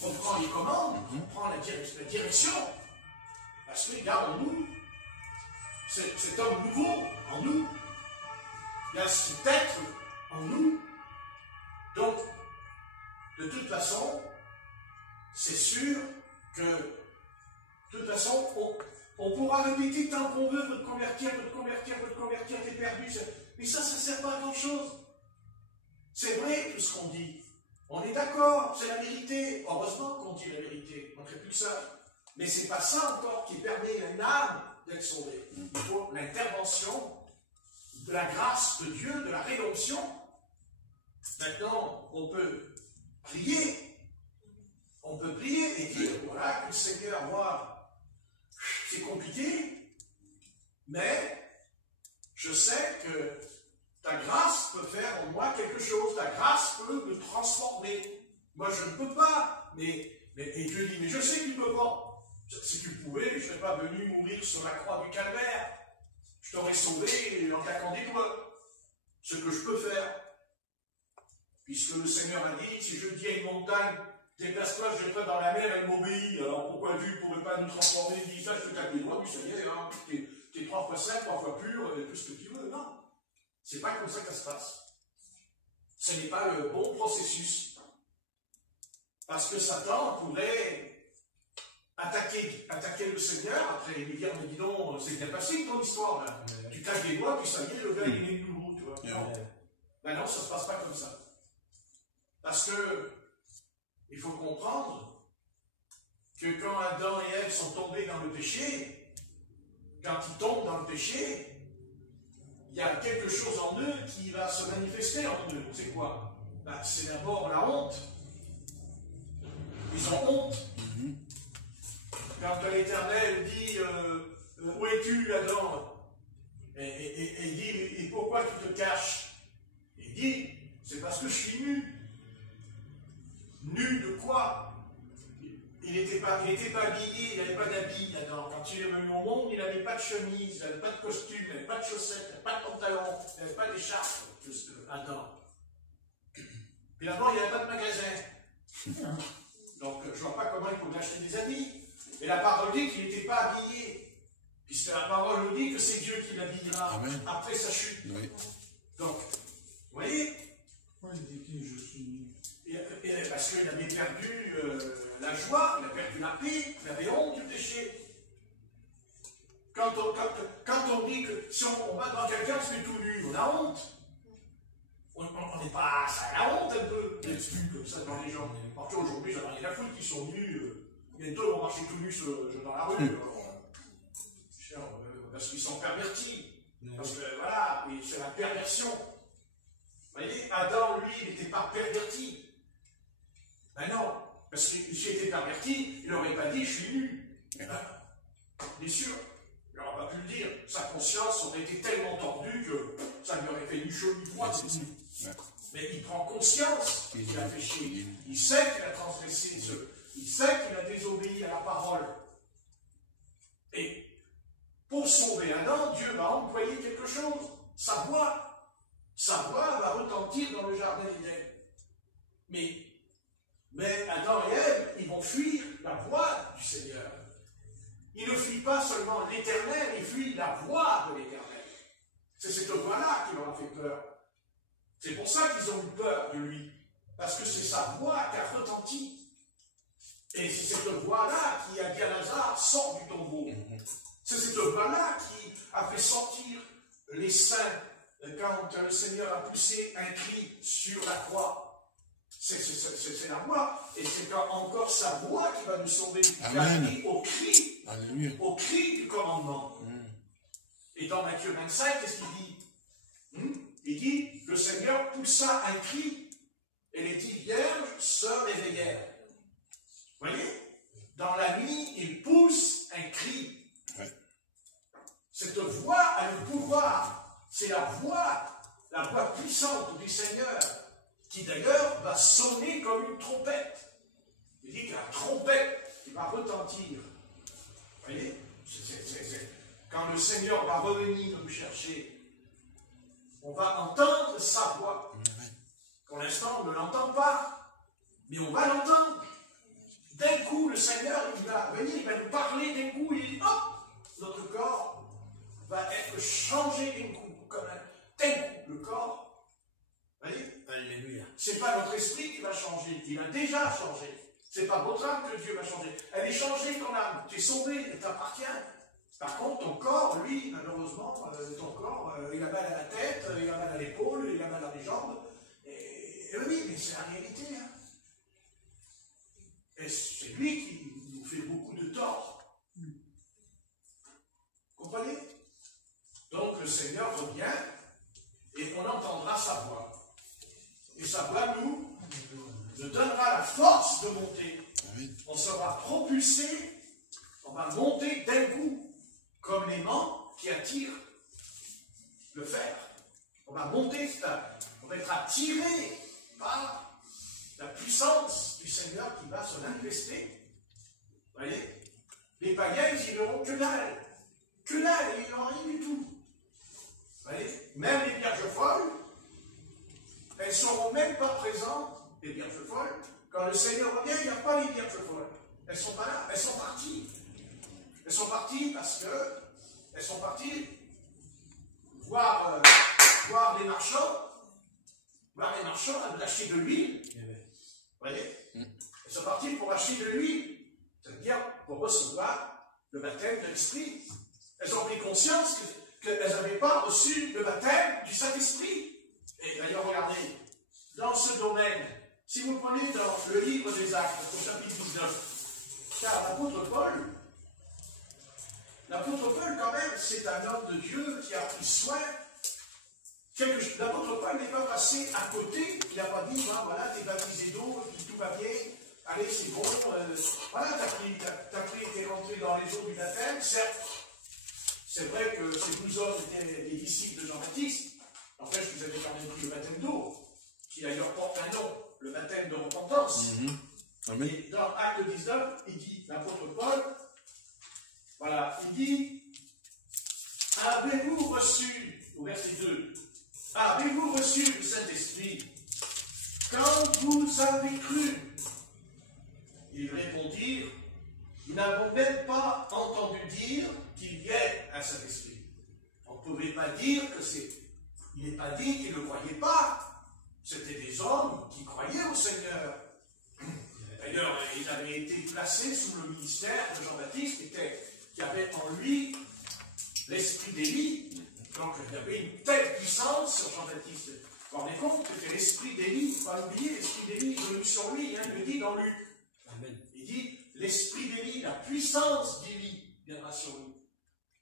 reprend les commandes, reprend la direction. Parce qu'il y a en nous cet homme nouveau, en nous. Il y a cet être en nous. Donc, de toute façon, c'est sûr que, de toute façon, on pourra répéter tant qu'on veut, veut te convertir, t'es perdu. Mais ça ne sert pas à grand chose. C'est vrai tout ce qu'on dit. On est d'accord, c'est la vérité. Heureusement qu'on dit la vérité, on ne serait plus seul. Mais ce n'est pas ça encore qui permet à une âme d'être sauvée. Il faut l'intervention de la grâce de Dieu, de la rédemption. Maintenant, on peut prier. On peut prier et dire, voilà, que le Seigneur, moi, c'est compliqué, mais je sais que ta grâce peut faire en moi quelque chose. Ta grâce peut me transformer. Moi, je ne peux pas. Et Dieu dit, mais je sais qu'il ne peut pas. Si tu pouvais, je ne serais pas venu mourir sur la croix du calvaire. Je t'aurais sauvé en claquant des doigts. Ce que je peux faire. Puisque le Seigneur a dit, si je dis à une montagne, déplace-toi, je jetterai dans la mer, elle m'obéit. Alors pourquoi Dieu ne pourrait pas nous transformer? Il dit, ça, je te claque les doigts, puis ça y est, hein, t'es 3 fois saint, 3 fois pur, tout ce que tu veux. Non. C'est pas comme ça que ça se passe. Ce n'est pas le bon processus. Parce que Satan pourrait attaquer le Seigneur, après lui dire, mais dis donc, c'est bien passé ton histoire, là. Tu claques les doigts, puis ça y est, le gars, il est nouveau, tu vois. Non. Ben non, ça ne se passe pas comme ça. Parce que, il faut comprendre que quand Adam et Ève sont tombés dans le péché, quand ils tombent dans le péché, il y a quelque chose en eux qui va se manifester en eux. C'est quoi? Ben, c'est d'abord la honte. Ils ont honte. Quand l'Éternel dit où es-tu, Adam? Et il dit, et pourquoi tu te caches? Il dit, c'est parce que je suis nu. Nu de quoi? Il n'était pas habillé, il n'avait pas d'habit, Adam. Quand il est venu au monde, il n'avait pas de chemise, il n'avait pas de costume, il n'avait pas de chaussettes, il n'avait pas de pantalon, il n'avait pas d'écharpe, Adam. Puis d'abord, il n'y avait pas de magasin. Donc, je ne vois pas comment il pouvait acheter des habits. Et la parole dit qu'il n'était pas habillé. Puisque la parole nous dit que c'est Dieu qui l'habillera après sa chute. Oui. Donc, vous voyez? Pourquoi il dit que je suis nu? Parce qu'il avait perdu la joie, il a perdu la paix, il avait honte du péché. Quand on dit que si on va devant quelqu'un, on se met tout nu, on a honte. On n'est pas. Ça a la honte un peu d'être vu comme ça devant les gens. Parce qu'aujourd'hui, j'en ai rien à foutre qui sont nus. Bientôt, ils vont marcher tout nus dans la rue. Parce qu'ils sont pervertis. Parce que voilà, c'est la perversion. Vous voyez, Adam, lui, il n'était pas perverti. Ben non, parce que s'il était perverti, il n'aurait pas dit je suis nu. Bien sûr, il n'aurait pas pu le dire. Sa conscience aurait été tellement tordue que ça lui aurait fait ni chaud ni froid. Mais il prend conscience qu'il a péché. Il sait qu'il a transgressé. Il sait qu'il a désobéi à la parole. Et pour sauver Adam, Dieu va employer quelque chose. Sa voix. Sa voix va retentir dans le jardin d'Éden. Mais Adam et Ève, ils vont fuir la voix du Seigneur. Ils ne fuient pas seulement l'Éternel, ils fuient la voix de l'Éternel. C'est cette voix-là qui leur a fait peur. C'est pour ça qu'ils ont eu peur de lui. Parce que c'est sa voix qui a retenti. Et c'est cette voix-là qui a dit à Lazare, sors du tombeau. C'est cette voix-là qui a fait sortir les saints quand le Seigneur a poussé un cri sur la croix. C'est la voix. Et c'est encore sa voix qui va nous sauver. Amen. Au cri. Alléluia. Au cri du commandement. Et dans Matthieu 25, qu'est-ce qu'il dit? Il dit, le Seigneur poussa un cri et les 10 vierges se réveillèrent. Vous voyez? Dans la nuit, il pousse un cri. Ouais. Cette voix a le pouvoir. C'est la voix puissante du Seigneur, qui d'ailleurs va sonner comme une trompette. Il dit que la trompette qui va retentir. Vous voyez? Quand le Seigneur va revenir nous chercher, on va entendre sa voix. Pour l'instant, on ne l'entend pas, mais on va l'entendre. D'un coup, le Seigneur, il va venir, il va nous parler d'un coup, et hop, notre corps va être changé d'un coup. D'un coup, le corps, vous voyez? Alléluia. Ce n'est pas notre esprit qui va changer, il a déjà changé. Ce n'est pas votre âme que Dieu va changer. Elle est changée, ton âme. Tu es sauvé, elle t'appartient. Par contre, ton corps, lui, malheureusement, ton corps, il a mal à la tête, il a mal à l'épaule, il a mal à les jambes. Et oui, mais c'est la réalité. Hein. Et c'est lui qui nous fait beaucoup de tort. Vous comprenez? Donc le Seigneur revient et on entendra sa voix. Et sa voix nous donnera la force de monter. On sera propulsé, on va monter d'un coup. Comme l'aimant qui attire le fer. On va monter, on va être attiré par la puissance du Seigneur qui va se manifester. Vous voyez? Les païens, ils n'auront que dalle. Que dalle, ils n'auront rien du tout. Vous voyez? Même les vierges folles, elles ne seront même pas présentes, les vierges folles. Quand le Seigneur revient, il n'y a pas les vierges folles. Elles ne sont pas là, elles sont parties. Elles sont parties parce que elles sont parties voir les marchands acheter de l'huile. Vous voyez? Elles sont parties pour acheter de l'huile, c'est-à-dire pour recevoir le baptême de l'Esprit. Elles ont pris conscience qu'elles n'avaient pas reçu le baptême du Saint-Esprit. Et d'ailleurs, regardez, dans ce domaine, si vous prenez dans le livre des Actes, au chapitre 19, car l'apôtre Paul, quand même, c'est un homme de Dieu qui a pris soin. L'apôtre Paul n'est pas passé à côté, il n'a pas dit, ben, voilà, t'es baptisé d'eau, tout va bien, allez, c'est bon, voilà, t'es rentré dans les eaux du baptême, certes, c'est vrai que ces 12 hommes étaient les disciples de Jean-Baptiste, en fait, vous avez quand même pris le baptême d'eau, qui d'ailleurs porte un nom, le baptême de repentance. Amen. Et dans Acte 19, il dit, l'apôtre Paul, voilà, il dit, avez-vous reçu, au verset 2, avez-vous reçu le Saint-Esprit quand vous avez cru? Ils répondirent, nous n'avons même pas entendu dire qu'il y ait un Saint-Esprit. On ne pouvait pas dire que c'est... Il n'est pas dit qu'ils ne le croyaient pas. C'était des hommes qui croyaient au Seigneur. D'ailleurs, ils avaient été placés sous le ministère de Jean-Baptiste, qui avait en lui l'esprit d'Élie. Donc il y avait une telle puissance sur Jean-Baptiste. Vous vous rendez compte que c'était l'esprit d'Élie, il ne faut pas l'oublier, l'esprit d'Élie est venu sur lui, hein, il le dit dans Luc. Amen. Il dit, l'esprit d'Élie, la puissance d'Élie viendra sur lui,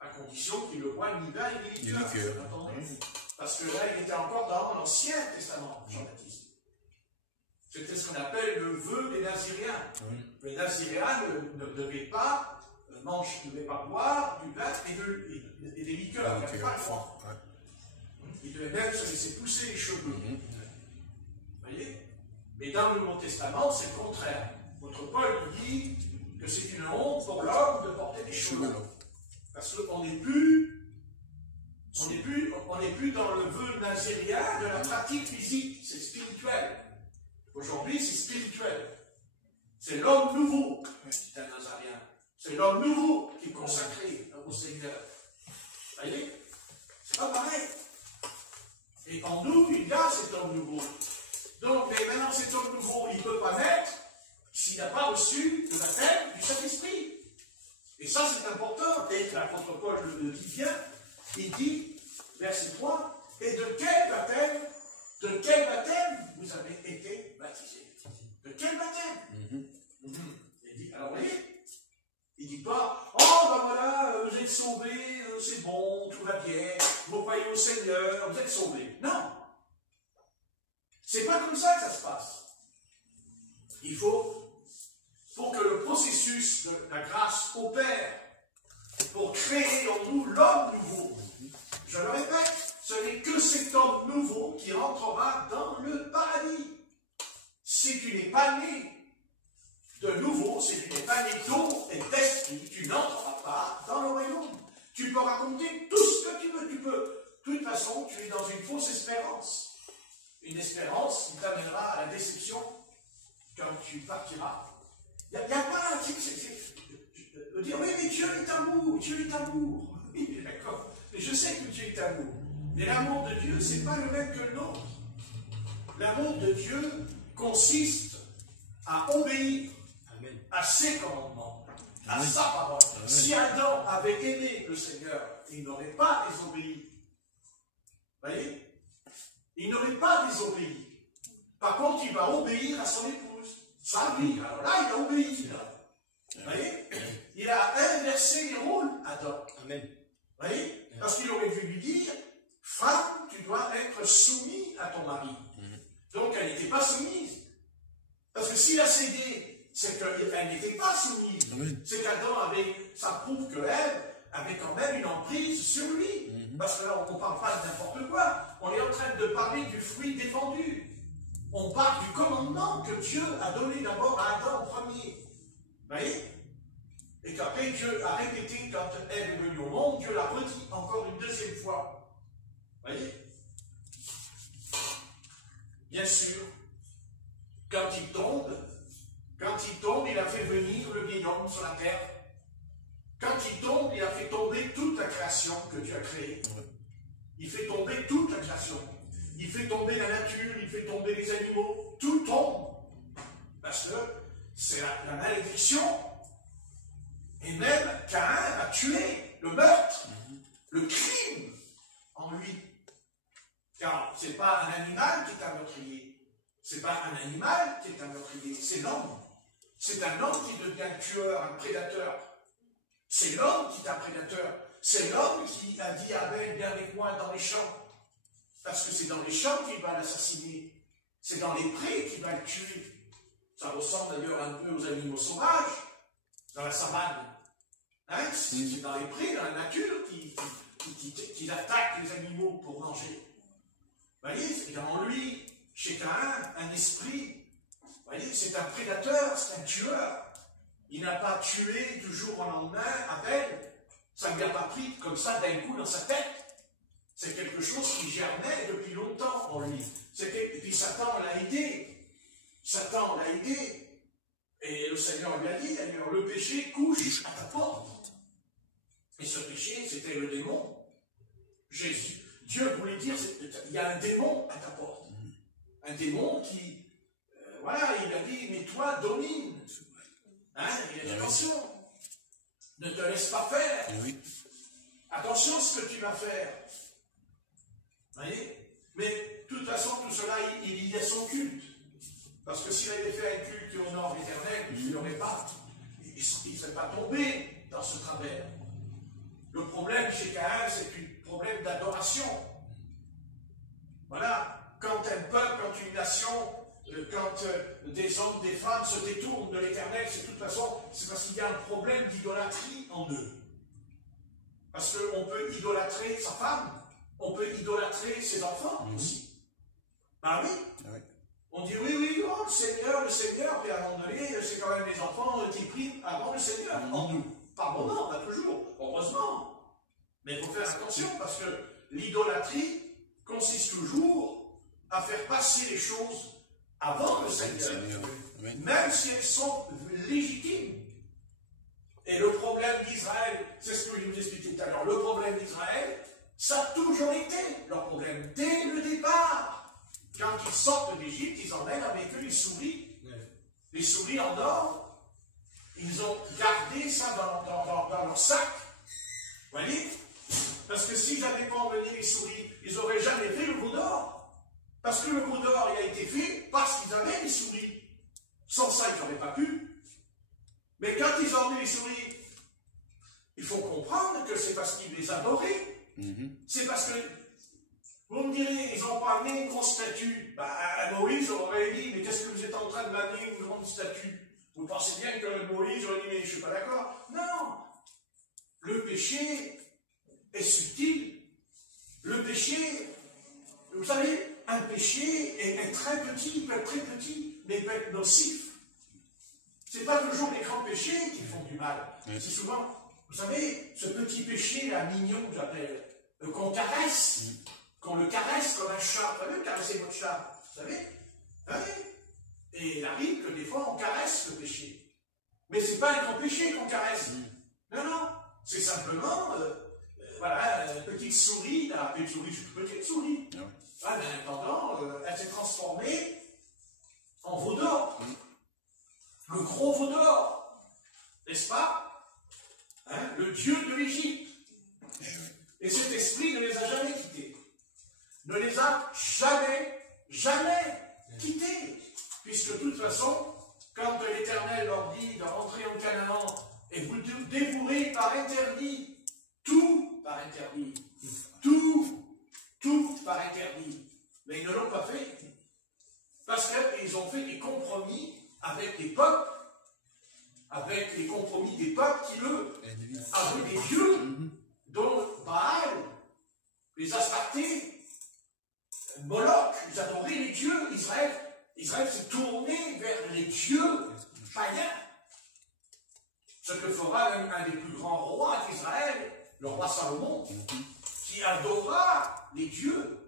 à condition qu'il le voie ni bas ni liqueur. Parce que là, il était encore dans l'Ancien Testament, Jean-Baptiste. C'était ce qu'on appelle le vœu des Naziréens. Les Naziréens ne devaient pas ne devaient pas boire du vin et des liqueurs, il n'y avait pas le droit. Ils devaient même se laisser pousser les cheveux. Vous voyez? Mais dans le Nouveau Testament, c'est le contraire. Votre Paul dit que c'est une honte pour l'homme de porter des cheveux. Parce qu'on n'est plus dans le vœu nazérien de la pratique physique, c'est spirituel. Aujourd'hui, c'est spirituel. C'est l'homme nouveau qui est un nazarien. C'est l'homme nouveau qui est consacré au Seigneur. Vous voyez? C'est pas pareil. Et en nous, il y a cet homme nouveau. Donc, mais maintenant, cet homme nouveau, il ne peut pas naître s'il n'a pas reçu le baptême du Saint-Esprit. Et ça, c'est important. Et l'apôtre Paul le dit bien. Il dit, verset 3, et de quel baptême vous avez été baptisés? être sauvé. Non. C'est pas comme ça que ça se passe. Il faut, pour que le processus de la grâce opère, pour créer en nous l'homme nouveau, je le répète, ce n'est que cet homme nouveau qui rentrera dans le paradis. Si tu n'es pas né de nouveau, si tu n'es pas né d'eau et d'esprit, tu n'entreras pas dans le royaume. Tu peux raconter tout ce que tu veux, de toute façon, tu es dans une fausse espérance. Une espérance qui t'amènera à la déception quand tu partiras. Il n'y a pas, dire, oui, mais Dieu est amour, Dieu est amour. Oui, d'accord, mais je sais que Dieu est amour. Mais l'amour de Dieu, ce n'est pas le même que le nôtre. L'amour de Dieu consiste à obéir à ses commandements, à sa parole. Si Adam avait aimé le Seigneur, il n'aurait pas désobéi. Vous voyez? Il n'aurait pas désobéi. Par contre, il va obéir à son épouse. Ça, oui. Alors là, il a obéi. Vous voyez? Il a inversé les rôles, Adam. Amen. Vous voyez? Parce qu'il aurait dû lui dire, femme, tu dois être soumise à ton mari. Donc, elle n'était pas soumise. Parce que s'il a cédé, c'est qu'elle n'était pas soumise. C'est qu'Adam avait, ça prouve qu'elle avait quand même une emprise sur lui. Parce que là, on ne parle pas de n'importe quoi. On est en train de parler du fruit défendu. On parle du commandement que Dieu a donné d'abord à Adam en premier. Vous voyez? Et qu'après, Dieu a répété quand elle est venue au monde, Dieu l'a redit encore une deuxième fois. Vous voyez? Bien sûr, quand il tombe, il a fait venir le vieil homme sur la terre. Quand il tombe, il a fait tomber toute la création que Dieu a créée. Il fait tomber toute la création. Il fait tomber la nature, il fait tomber les animaux. Tout tombe. Parce que c'est la malédiction. Et même Caïn a tué le meurtre, le crime en lui. Car ce n'est pas un animal qui est un meurtrier. Ce n'est pas un animal qui est un meurtrier, c'est l'homme. C'est un homme qui devient un tueur, un prédateur. C'est l'homme qui est un prédateur. C'est l'homme qui a dit à Abel, viens avec moi dans les champs. Parce que c'est dans les champs qu'il va l'assassiner. C'est dans les prés qu'il va le tuer. Ça ressemble d'ailleurs un peu aux animaux sauvages, dans la savane. Hein? C'est dans les prés, dans la nature, qu'ils attaquent les animaux pour manger. Vous voyez, c'est en lui, chez Caïn, un esprit. Vous voyez, c'est un prédateur, c'est un tueur. Il n'a pas tué du jour au lendemain Abel. Ça ne lui a pas pris comme ça d'un coup dans sa tête. C'est quelque chose qui germait depuis longtemps en lui. Et puis Satan l'a aidé. Satan l'a aidé. Et le Seigneur lui a dit d'ailleurs, le péché couche à ta porte. Et ce péché, c'était le démon. Jésus. Dieu voulait dire, il y a un démon à ta porte. Un démon qui, voilà, il a dit, mais toi, domine. Hein, il a dit, attention, ne te laisse pas faire. Attention à ce que tu vas faire. Vous voyez? Mais de toute façon, tout cela, il y a son culte. Parce que s'il avait fait un culte qui honore l'Éternel, il n'aurait pas. Il ne serait pas tombé dans ce travers. Le problème chez Caïn, c'est un problème d'adoration. Voilà. Quand un peuple, quand une nation, quand des hommes, des femmes se détournent de l'Éternel, c'est de toute façon, c'est parce qu'il y a un problème d'idolâtrie en eux. Parce qu'on peut idolâtrer sa femme, on peut idolâtrer ses enfants aussi. Ah oui. On dit oui, oh, le Seigneur, puis à un moment donné, c'est quand même les enfants qui priment avant le Seigneur, en nous. Par moment, pas toujours, heureusement. Mais il faut faire attention, parce que l'idolâtrie consiste toujours à faire passer les choses avant le Seigneur, même si elles sont légitimes. Et le problème d'Israël, c'est ce que je vous expliquais tout à l'heure, le problème d'Israël, ça a toujours été leur problème, dès le départ. Quand ils sortent d'Égypte, ils emmènent avec eux les souris. Les souris en or, ils ont gardé ça dans leur sac. Vous voyez? Parce que s'ils n'avaient pas emmené les souris, ils n'auraient jamais fait le veau d'or. Parce que le veau d'or, il a été fait parce qu'ils avaient les souris. Sans ça, ils n'auraient pas pu. Mais quand ils ont emmené les souris, il faut comprendre que c'est parce qu'ils les adoraient. C'est parce que Vous me direz, ils n'ont pas amené une grosse statue. Moïse aurait dit, mais qu'est-ce que vous êtes en train de m'amener une grande statue? Vous pensez bien que Moïse aurait dit, mais je ne suis pas d'accord. Non. Le péché est subtil. Le péché, vous savez, un péché est très petit, peut être très petit, mais peut être nocif. Ce n'est pas toujours les grands péchés qui font du mal. C'est souvent, vous savez, ce petit péché-là, mignon, j'appelle, qu'on caresse, qu'on le caresse comme un chat. Vous savez, caresser votre chat, vous savez? Et il arrive que des fois, on caresse le péché. Mais ce n'est pas un grand péché qu'on caresse. Non, non. C'est simplement, voilà, une petite souris, là, une souris, c'est une petite souris. En attendant, elle s'est transformée en veau d'or. Le gros veau d'or, n'est-ce pas? Le Dieu de l'Égypte. Et cet esprit ne les a jamais quittés. Ne les a jamais quittés. Puisque de toute façon, quand l'Éternel leur dit de rentrer en Canaan et vous dévouer par interdit, tout par interdit, tout par interdit. Mais ils ne l'ont pas fait. Parce qu'ils ont fait des compromis avec des peuples, avec les compromis des peuples qui, eux, avaient des dieux, dont Baal, les Astartés, Moloch, ils adoraient les dieux. Israël s'est tourné vers les dieux païens. Ce que fera un des plus grands rois d'Israël, le roi Salomon, qui adora les dieux.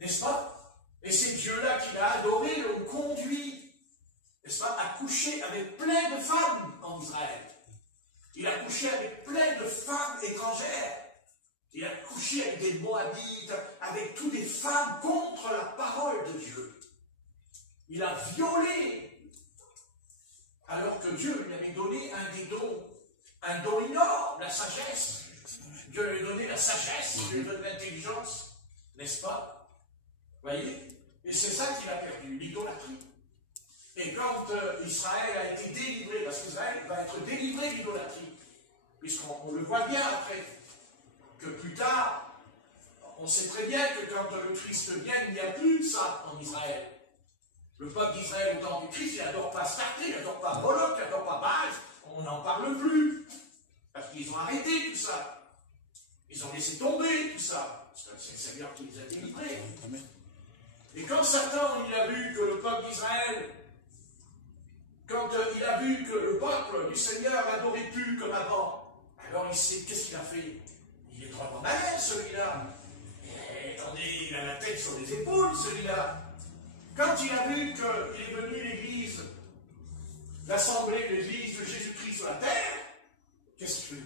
N'est-ce pas? Et ces dieux-là qu'il a adorés l'ont conduit, n'est-ce pas, à coucher avec plein de femmes en Israël. Il a couché avec plein de femmes étrangères. Il a couché avec des Moabites, avec toutes des femmes contre la parole de Dieu. Il a violé, alors que Dieu lui avait donné un don énorme, la sagesse. Dieu lui a donné la sagesse, il lui a donné l'intelligence, n'est-ce pas? Voyez? Et c'est ça qu'il a perdu, l'idolâtrie. Et quand Israël a été délivré, parce qu'Israël va être délivré de l'idolâtrie, puisqu'on le voit bien après, que plus tard, on sait très bien que quand le Christ vient, il n'y a plus de ça en Israël. Le peuple d'Israël au temps du Christ, il n'adore pas Astarté, il n'adore pas Moloch, il n'adore pas Baal, on n'en parle plus. Parce qu'ils ont arrêté tout ça. Ils ont laissé tomber tout ça. Parce que c'est le Seigneur qui les a délivrés. Et quand Satan, il a vu que le peuple d'Israël, quand il a vu que le peuple du Seigneur n'adorait plus comme avant, alors qu'est-ce qu'il a fait? Il est vraiment malin, celui-là. Attendez, il a la tête sur les épaules, celui-là. Quand il a vu qu'il est venu l'Église, l'Assemblée, l'Église de Jésus-Christ sur la terre, qu'est-ce qu'il fait?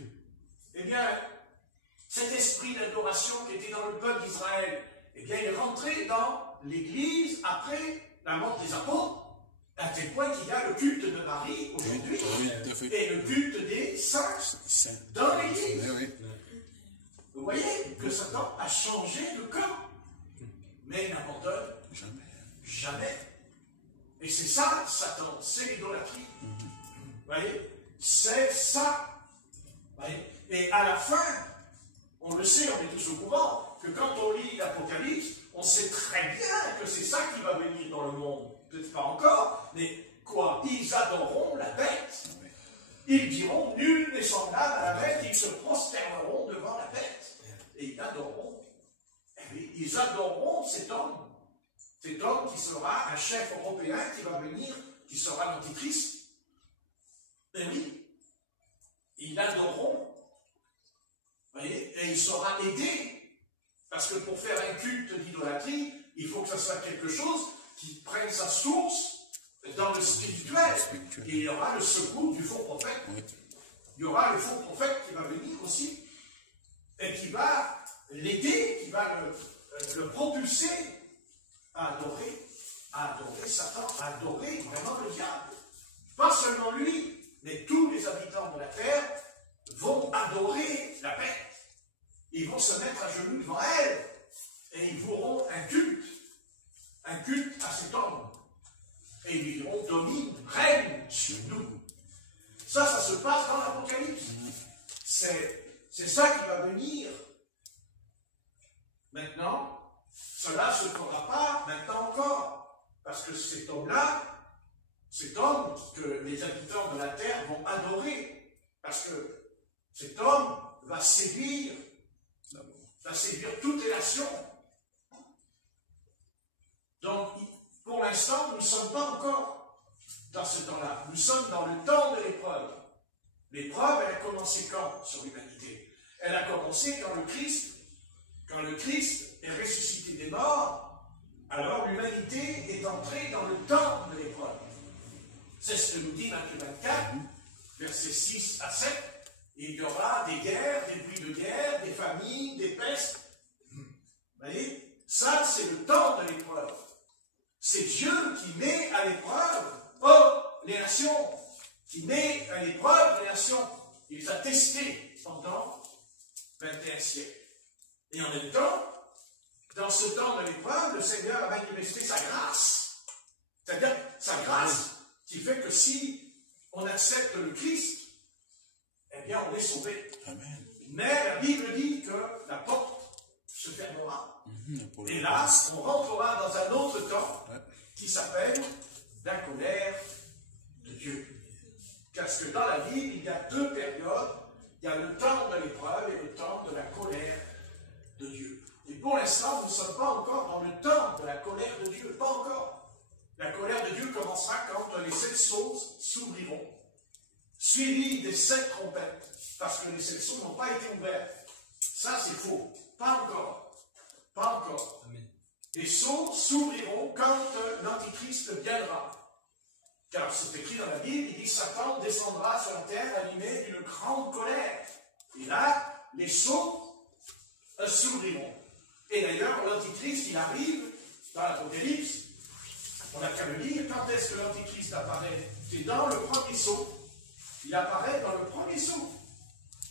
Eh bien, cet esprit d'adoration qui était dans le peuple d'Israël, eh bien, il est rentré dans l'Église après la mort des apôtres, à tel point qu'il y a le culte de Marie aujourd'hui, et le culte des saints dans l'Église. Vous voyez que Satan a changé de camp, mais il n'abandonne jamais. Et c'est ça, Satan, c'est l'idolâtrie. Vous voyez? C'est ça. Vous voyez? Et à la fin, on le sait, on est tous au courant, que quand on lit l'Apocalypse, on sait très bien que c'est ça qui va venir dans le monde. Peut-être pas encore, mais quoi? Ils adoreront la bête. Ils diront, nul n'est semblable à la bête, ils se prosterneront devant la bête. Et ils adoreront. Ils adoreront cet homme. Cet homme qui sera un chef européen qui va venir, qui sera l'Antichrist. Et oui, ils l'adoreront. Vous voyez? Et il sera aidé. Parce que pour faire un culte d'idolâtrie, il faut que ça soit quelque chose qui prenne sa source dans le spirituel. Et il y aura le secours du faux prophète. Il y aura le faux prophète qui va venir aussi et qui va l'aider, qui va le propulser à adorer Satan, à adorer vraiment le diable. Pas seulement lui, mais tous les habitants de la terre vont adorer la bête. Ils vont se mettre à genoux devant elle et ils voueront un culte à cet homme. Et ils lui diront, domine, règne sur nous. Ça se passe dans l'Apocalypse. C'est ça qui va venir Maintenant, cela ne se fera pas maintenant encore. Parce que cet homme-là, cet homme que les habitants de la terre vont adorer, parce que cet homme va séduire toutes les nations. Donc, pour l'instant, nous ne sommes pas encore dans ce temps-là. Nous sommes dans le temps de l'épreuve. L'épreuve, elle a commencé quand sur l'humanité? Elle a commencé quand le Christ est ressuscité des morts, alors l'humanité est entrée dans le temps de l'épreuve. C'est ce que nous dit Matthieu 24, versets 6 à 7. Il y aura des guerres, des bruits de guerre, des famines, des pestes. Vous voyez, ça c'est le temps de l'épreuve. C'est Dieu qui met à l'épreuve les nations, qui met à l'épreuve les nations. Il les a testées pendant 21 siècles. Et en même temps, dans ce temps de l'épreuve, le Seigneur a manifesté sa grâce. C'est-à-dire sa grâce qui fait que si on accepte le Christ, eh bien on est sauvé. Amen. Mais la Bible dit que la porte se fermera. Et là, on rentrera dans un autre temps qui s'appelle la colère de Dieu. Parce que dans la Bible, il y a deux périodes. Il y a le temps de l'épreuve et le temps de la colère de Dieu. Et pour l'instant, nous ne sommes pas encore dans le temps de la colère de Dieu. Pas encore. La colère de Dieu commencera quand les 7 sceaux s'ouvriront, suivis des 7 trompettes, parce que les 7 sceaux n'ont pas été ouverts. Ça, c'est faux. Pas encore. Pas encore. Amen. Les sceaux s'ouvriront quand l'Antichrist viendra. Car c'est écrit dans la Bible, il dit Satan descendra sur la terre animé d'une grande colère. Et là, les sceaux s'ouvriront. Et d'ailleurs, l'Antichrist, il arrive dans l'Apocalypse. On n'a qu'à le lire. Quand est-ce que l'Antichrist apparaît? C'est dans le premier sceau. Il apparaît dans le premier sceau.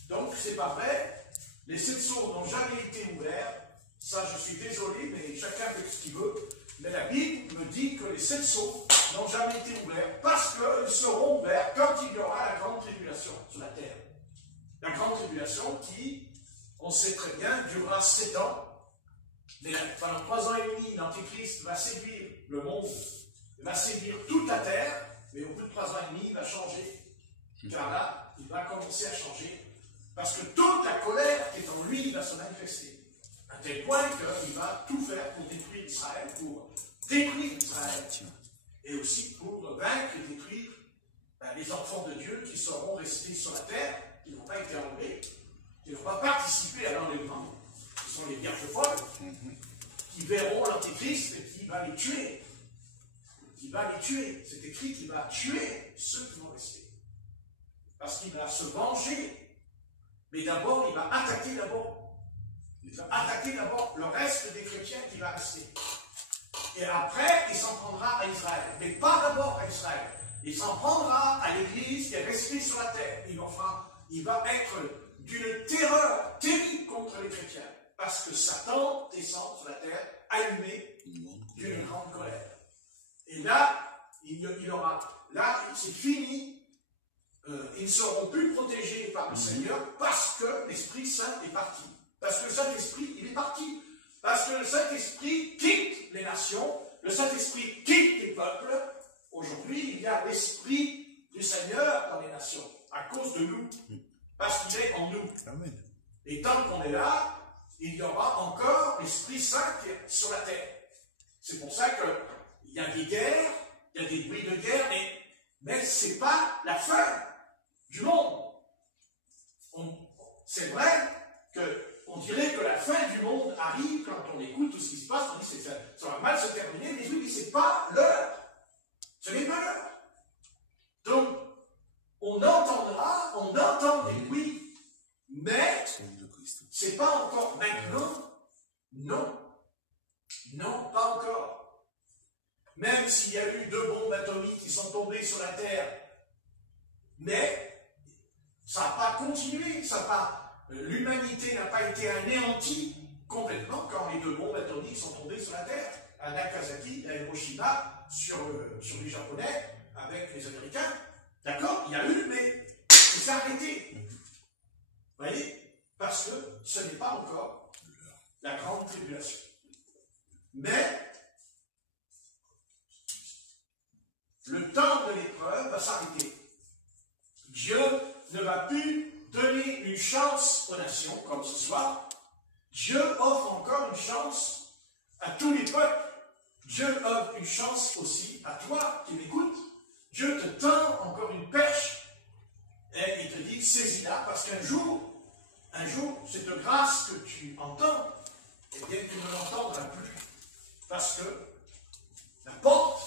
Donc, c'est pas vrai. Les 7 sceaux n'ont jamais été ouverts. Ça, je suis désolé, mais chacun fait ce qu'il veut. Mais la Bible me dit que les 7 sceaux n'ont jamais été ouverts parce qu'ils seront ouverts quand il y aura la grande tribulation sur la terre. La grande tribulation qui, on sait très bien, durera 7 ans. Mais pendant 3 ans et demi, l'Antichrist va séduire le monde, va séduire toute la terre, mais au bout de 3 ans et demi, il va changer. Car là, il va commencer à changer. Parce que toute la colère qui est en lui va se manifester. À tel point qu'il va tout faire pour détruire Israël, et aussi pour vaincre et détruire les enfants de Dieu qui seront restés sur la terre, qui n'ont pas été enlevés, qui n'ont pas participé à l'enlèvement. Ce sont les vierges folles qui verront l'Antéchrist et qui va les tuer. Qui va les tuer. C'est écrit qu'il va tuer ceux qui vont rester. Parce qu'il va se venger. Mais d'abord, il va attaquer d'abord. Il va attaquer d'abord le reste des chrétiens qui va rester. Et après, il s'en prendra à Israël. Mais pas d'abord à Israël. Il s'en prendra à l'Église qui est restée sur la terre. Il va être d'une terreur terrible contre les chrétiens. Parce que Satan descend sur la terre allumé d'une grande colère. Et là, c'est fini. Ils ne seront plus protégés par le Seigneur parce que l'Esprit Saint est parti. Parce que le Saint-Esprit, il est parti. Parce que le Saint-Esprit quitte les nations, le Saint-Esprit quitte les peuples. Aujourd'hui, il y a l'Esprit du Seigneur dans les nations, à cause de nous. Parce qu'il est en nous. Amen. Et tant qu'on est là, il y aura encore l'Esprit Saint qui est sur la terre. C'est pour ça qu'il y a des guerres, il y a des bruits de guerre, mais ce n'est pas la fin du monde. C'est vrai qu'on dirait que la fin du monde arrive quand on écoute tout ce qui se passe, on dit que ça va mal se terminer, mais oui, ce n'est pas l'heure. Ce n'est pas l'heure. Donc, on entend des bruits, mais ce n'est pas encore maintenant. Non. Non, pas encore. Même s'il y a eu 2 bombes atomiques qui sont tombées sur la Terre, mais ça n'a pas continué, l'humanité n'a pas été anéantie complètement quand les 2 bombes atomiques sont tombées sur la Terre. À Nagasaki, à Hiroshima, sur les Japonais, avec les Américains. D'accord, il y a eu, mais c'est arrêté. Vous voyez? Parce que ce n'est pas encore la grande tribulation. Mais le temps de l'épreuve va s'arrêter. Dieu ne va plus donner une chance aux nations, comme ce soir. Dieu offre encore une chance à tous les peuples. Dieu offre une chance aussi à toi qui m'écoutes. Dieu te tend encore une perche et il te dit, saisis-la, parce qu'un jour, cette grâce que tu entends, eh bien, tu ne l'entendras plus. Parce que la porte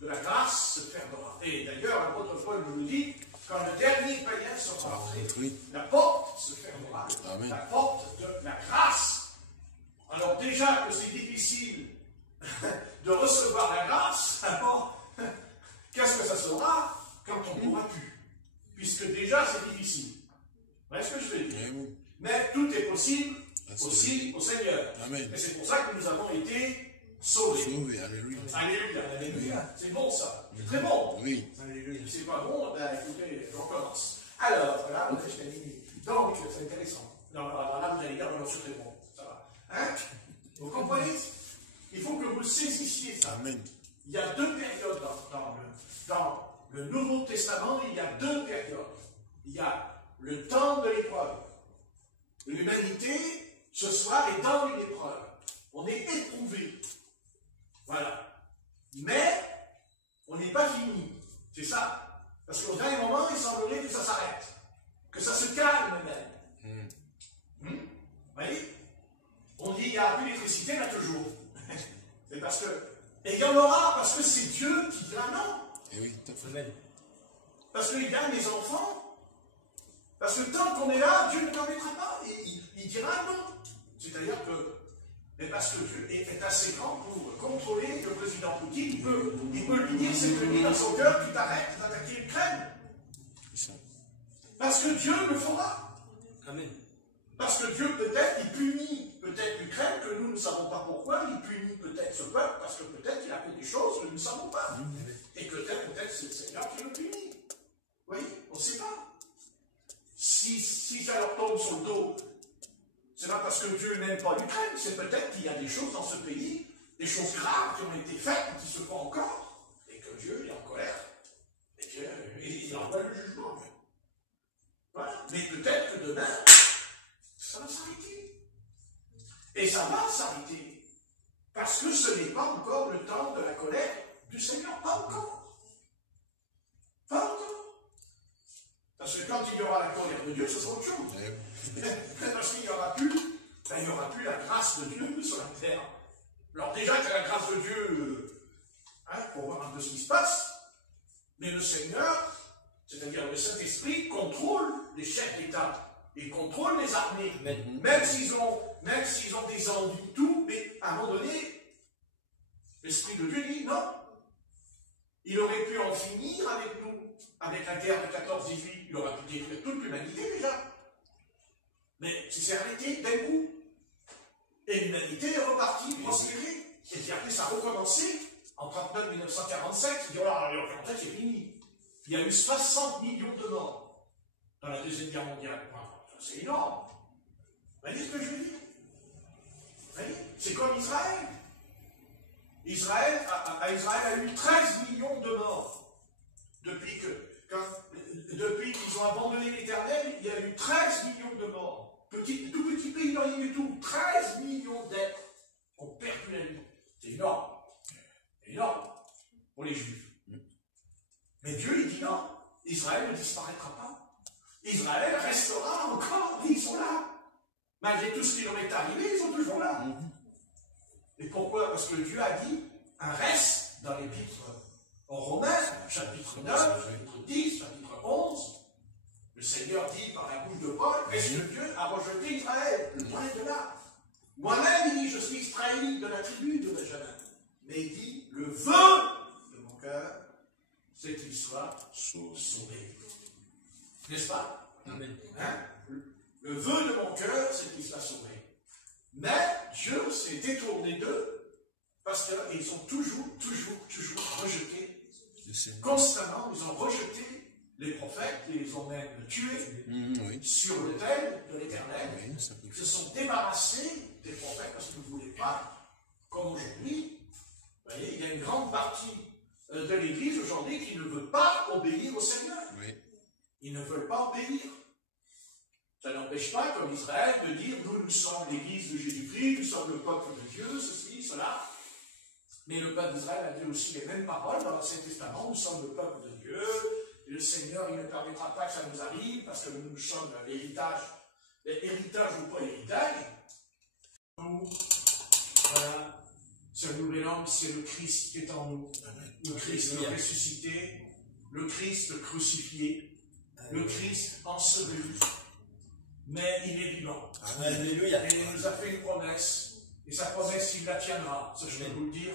de la grâce se fermera. Et d'ailleurs, l'apôtre Paul nous le dit, quand le dernier païen sera entré, la porte se fermera. Amen. La porte de la grâce. Alors déjà que c'est difficile de recevoir la grâce, alors, qu'est-ce que ça sera quand on ne pourra plus? Puisque déjà c'est difficile. Vous voyez ce que je veux dire? Mais tout est possible aussi au Seigneur. Amen. Et c'est pour ça que nous avons été sauvés. Alléluia. Alléluia. Alléluia. C'est bon ça. C'est très bon. Oui. Alléluia. C'est pas bon, ben écoutez, je recommence. Alors, là, on est fini. Donc, c'est intéressant. Non, alors là, vous allez dire, non, c'est très bon. Ça va. Hein? Vous comprenez? Il faut que vous saisissiez ça. Amen. Il y a deux périodes dans le Nouveau Testament, il y a deux périodes. Il y a le temps de l'épreuve. L'humanité, ce soir, est dans une épreuve. On est éprouvé. Voilà. Mais, on n'est pas fini. C'est ça. Parce qu'au dernier moment, il semblerait que ça s'arrête. Que ça se calme même. Vous voyez? On dit, il n'y a plus d'électricité, il y en a toujours. C'est parce que... Et il y en aura parce que c'est Dieu qui dira non. Et oui, tout à fait. Parce qu'il gagne les enfants. Parce que tant qu'on est là, Dieu ne permettra pas. Il dira non. C'est-à-dire que... Mais parce que Dieu est assez grand pour contrôler le président Poutine. Il peut lui dire cette nuit dans son cœur, tu t'arrêtes d'attaquer l'Ukraine. Parce que Dieu le fera. Amen. Parce que Dieu peut-être, il punit peut-être l'Ukraine, que nous ne savons pas pourquoi, il punit peut-être ce peuple, parce que peut-être il a fait des choses que nous ne savons pas. Et que peut-être c'est le Seigneur qui le punit. Oui, on ne sait pas. Si ça leur tombe sur le dos, c'est pas parce que Dieu n'aime pas l'Ukraine, c'est peut-être qu'il y a des choses dans ce pays, des choses graves qui ont été faites, qui se font encore, et que Dieu est en colère, et qu'il envoie le jugement. Voilà. Mais peut-être que demain, ça va s'arrêter. Et ça va s'arrêter. Parce que ce n'est pas encore le temps de la colère du Seigneur. Pas encore. Pas encore. Parce que quand il y aura la colère de Dieu, ce sera autre chose. Parce qu'il n'y aura plus la grâce de Dieu sur la terre. Alors déjà qu'il y a la grâce de Dieu, pour voir un peu ce qui se passe, mais le Seigneur, c'est-à-dire le Saint-Esprit, contrôle les chefs d'État. Il contrôle les armées. Même s'ils ont des envies, tout, mais à un moment donné, l'Esprit de Dieu dit non. Il aurait pu en finir avec nous, avec la guerre de 14-18. Il aurait pu détruire toute l'humanité déjà. Mais ça s'est arrêté d'un coup. Et l'humanité est repartie, prospérée. Et puis après, ça a recommencé en 1939-1947. Il dit, voilà, en fait, c'est fini. Il y a eu 60 millions de morts dans la Deuxième Guerre mondiale. C'est énorme. Vous voyez ce que je veux dire? C'est comme Israël. Israël a eu 13 millions de morts. Depuis qu'ils ont abandonné l'Éternel, il y a eu 13 millions de morts. Tout petit pays, non, rien du tout. 13 millions d'êtres ont perdu la vie. C'est énorme. C'est énorme pour les Juifs. Mais Dieu, il dit non. Israël ne disparaîtra pas. Israël restera encore. Ils sont là. Malgré tout ce qui leur est arrivé, ils sont toujours là. Et pourquoi? Parce que Dieu a dit un reste dans l'épître aux Romains, chapitre 9, chapitre 10, chapitre 11. Le Seigneur dit par la bouche de Paul, est-ce que Dieu a rejeté Israël? Le point est de là. Moi-même, il dit, je suis israélite de la tribu de Benjamin. Mais il dit, le vœu de mon cœur, c'est qu'il soit sauvé. N'est-ce pas? Amen. Le vœu de mon cœur, c'est qu'il soit sauvé. Mais Dieu s'est détourné d'eux parce qu'ils ont toujours rejeté. Constamment, ils ont rejeté Les prophètes, ils les ont même tués Oui. sur l'autel de l'Éternel. Oui, Ils sacrifice. se sont débarrassés des prophètes parce qu'ils ne voulaient pas, comme aujourd'hui. Vous voyez, il y a une grande partie de l'Église aujourd'hui qui ne veut pas obéir au Seigneur. Oui. Ils ne veulent pas obéir. Ça n'empêche pas, comme Israël, de dire nous sommes l'Église de Jésus-Christ, nous sommes le peuple de Dieu, ceci, cela. Mais le peuple d'Israël a dit aussi les mêmes paroles dans l'Ancien Testament, nous sommes le peuple de Dieu, et le Seigneur, il ne permettra pas que ça nous arrive, parce que nous sommes l'héritage. Héritage ou pas héritage, nous, voilà, ce nouvel homme, c'est le Christ qui est en nous. Le Christ ressuscité, le Christ crucifié, le Christ enseveli. Mais il est vivant. Alléluia. Et il nous a fait une promesse. Et sa promesse, il la tiendra. Ça, je vais vous le dire.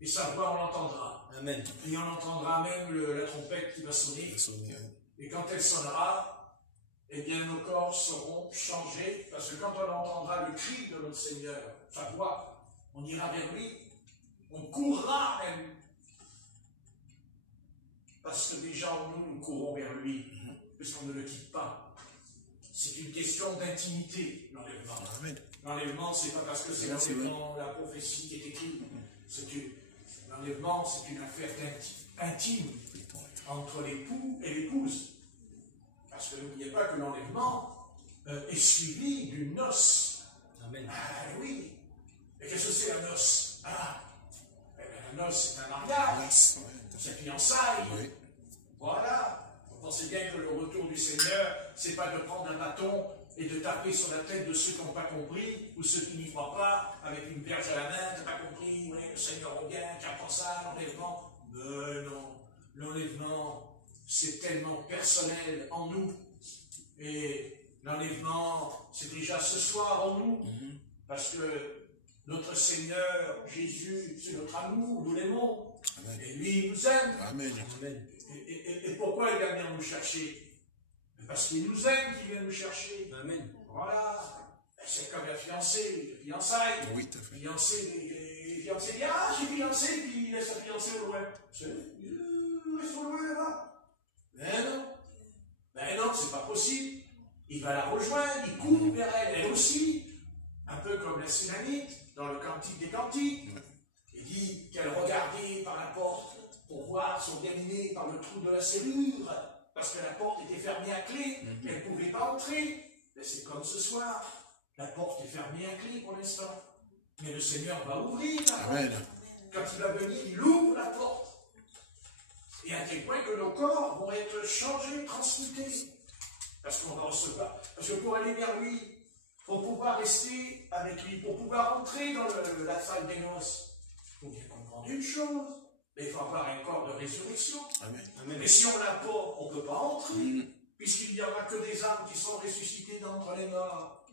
Et sa voix, on l'entendra. Amen. Et on entendra même la trompette qui va sonner. Et quand elle sonnera, eh bien, nos corps seront changés. Parce que quand on entendra le cri de notre Seigneur, sa voix, on ira vers lui. On courra même. Parce que déjà, nous courons vers lui. Puisqu'on ne le quitte pas. C'est une question d'intimité, l'enlèvement. L'enlèvement, c'est pas parce que c'est l'enlèvement, la prophétie qui est écrite. L'enlèvement, c'est une affaire intime entre l'époux et l'épouse. Parce que n'oubliez pas que l'enlèvement est suivi d'une noce. Amen. Ah oui. Et qu'est-ce que c'est la noce? Ah, eh bien, la noce, c'est un mariage. C'est fiançailles. Oui. Voilà. Vous pensez bien que le retour du Seigneur, c'est pas de prendre un bâton et de taper sur la tête de ceux qui n'ont pas compris, ou ceux qui n'y croient pas, avec une perche à la main, tu n'as pas compris, oui, le Seigneur revient, tu apprends ça, l'enlèvement. Mais non, l'enlèvement, c'est tellement personnel en nous. Et l'enlèvement, c'est déjà ce soir en nous, parce que notre Seigneur, Jésus, c'est notre amour, nous l'aimons. Et lui, il nous aime. Amen. Amen. Et pourquoi il va venir nous chercher? Parce qu'il nous aime qu'il vient nous chercher. Amen. Voilà. C'est comme la fiancée, les fiançailles. Oui, tout à fait. Les fiancés disent, ah, j'ai fiancé, puis il laisse sa fiancée au loin. C'est reste au loin là-bas. Mais non, c'est pas possible. Il va la rejoindre, il court vers elle, elle aussi. Un peu comme la Sunamite, dans le Cantique des Cantiques. Il dit qu'elle regardait par la porte pour voir son bien-aimé par le trou de la serrure, parce que la porte était fermée à clé, elle ne pouvait pas entrer. Mais c'est comme ce soir, la porte est fermée à clé pour l'instant. Mais le Seigneur va ouvrir la porte. Amen. Quand il va venir, il ouvre la porte. Et à tel point que nos corps vont être changés, transmutés. Parce qu'on va recevoir. Parce que pour aller vers lui, pour pouvoir rester avec lui, pour pouvoir entrer dans la salle des noces, il faut bien comprendre une chose. Mais il faut avoir un corps de résurrection. Amen. Amen. Et si on l'a pas, on ne peut pas entrer, puisqu'il n'y aura que des âmes qui sont ressuscitées d'entre les morts.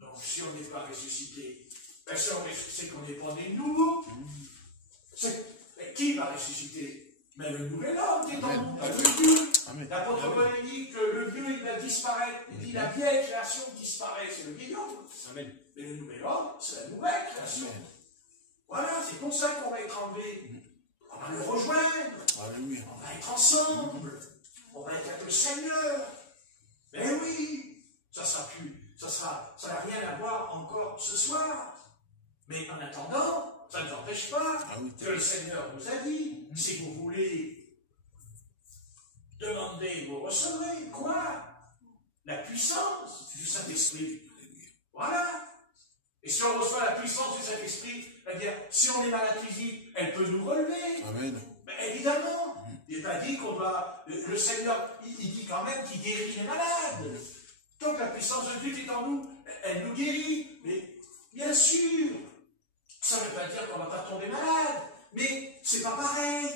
Donc si on n'est pas ressuscité, ben, si on c'est qu'on n'est pas né de nouveau. Mais qui va ressusciter? Mais le nouvel homme qui est en nous, le Dieu. L'apôtre Paul dit que le vieux, il va disparaître. Il dit la vieille création disparaît, c'est le vieil homme. Amen. Mais le nouvel homme, c'est la nouvelle création. Voilà, c'est pour ça qu'on va être enlevé. On va le rejoindre. Alléluia. On va être ensemble. On va être avec le Seigneur. Mais oui, ça n'a rien à voir encore ce soir. Mais en attendant, ça ne nous empêche pas que le Seigneur nous a dit, si vous voulez demander, vous recevrez. Quoi? La puissance du Saint-Esprit. Voilà. Et si on reçoit la puissance du Saint-Esprit, c'est-à-dire, si on est malade physique, elle peut nous relever. Amen. Mais évidemment, il n'est pas dit qu'on va... Le Seigneur, il dit quand même qu'il guérit les malades. Donc la puissance de Dieu qui est en nous, elle nous guérit. Mais bien sûr, ça ne veut pas dire qu'on ne va pas tomber malade. Mais c'est pas pareil.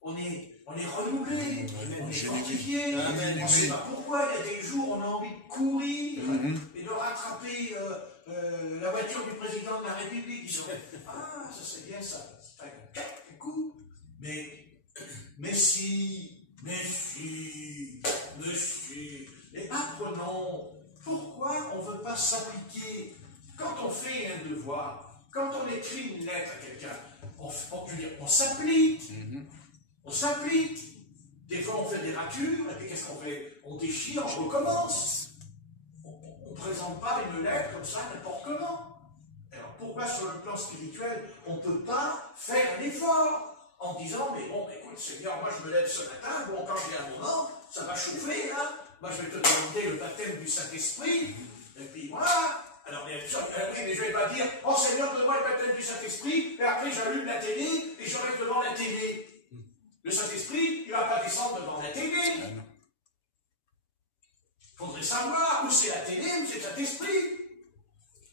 On est renouvelé, on est fortifié. On ne sait pas pourquoi. Il y a des jours, on a envie de courir et de rattraper la voiture du président de la République. Disons, ah, ça c'est bien ça. C'est un coup. Mais si. Mais apprenons. Pourquoi on ne veut pas s'appliquer? Quand on fait un devoir, quand on écrit une lettre à quelqu'un, on s'applique. On s'applique. Des fois, on fait des ratures, et puis qu'est-ce qu'on fait? On déchire, on recommence. On ne présente pas une lettre comme ça n'importe comment. Alors pourquoi sur le plan spirituel, on ne peut pas faire un effort en disant, mais bon, écoute Seigneur, moi je me lève ce matin, bon, quand j'ai un moment, ça va chauffer, là, moi je vais te demander le baptême du Saint-Esprit, et puis voilà. Alors bien sûr, mais je ne vais pas dire, oh Seigneur, donne-moi le baptême du Saint-Esprit, et après j'allume la télé, et je reste devant la télé. Le Saint-Esprit, il ne va pas descendre devant la télé. Il faudrait savoir où c'est la télé, où c'est le Saint-Esprit.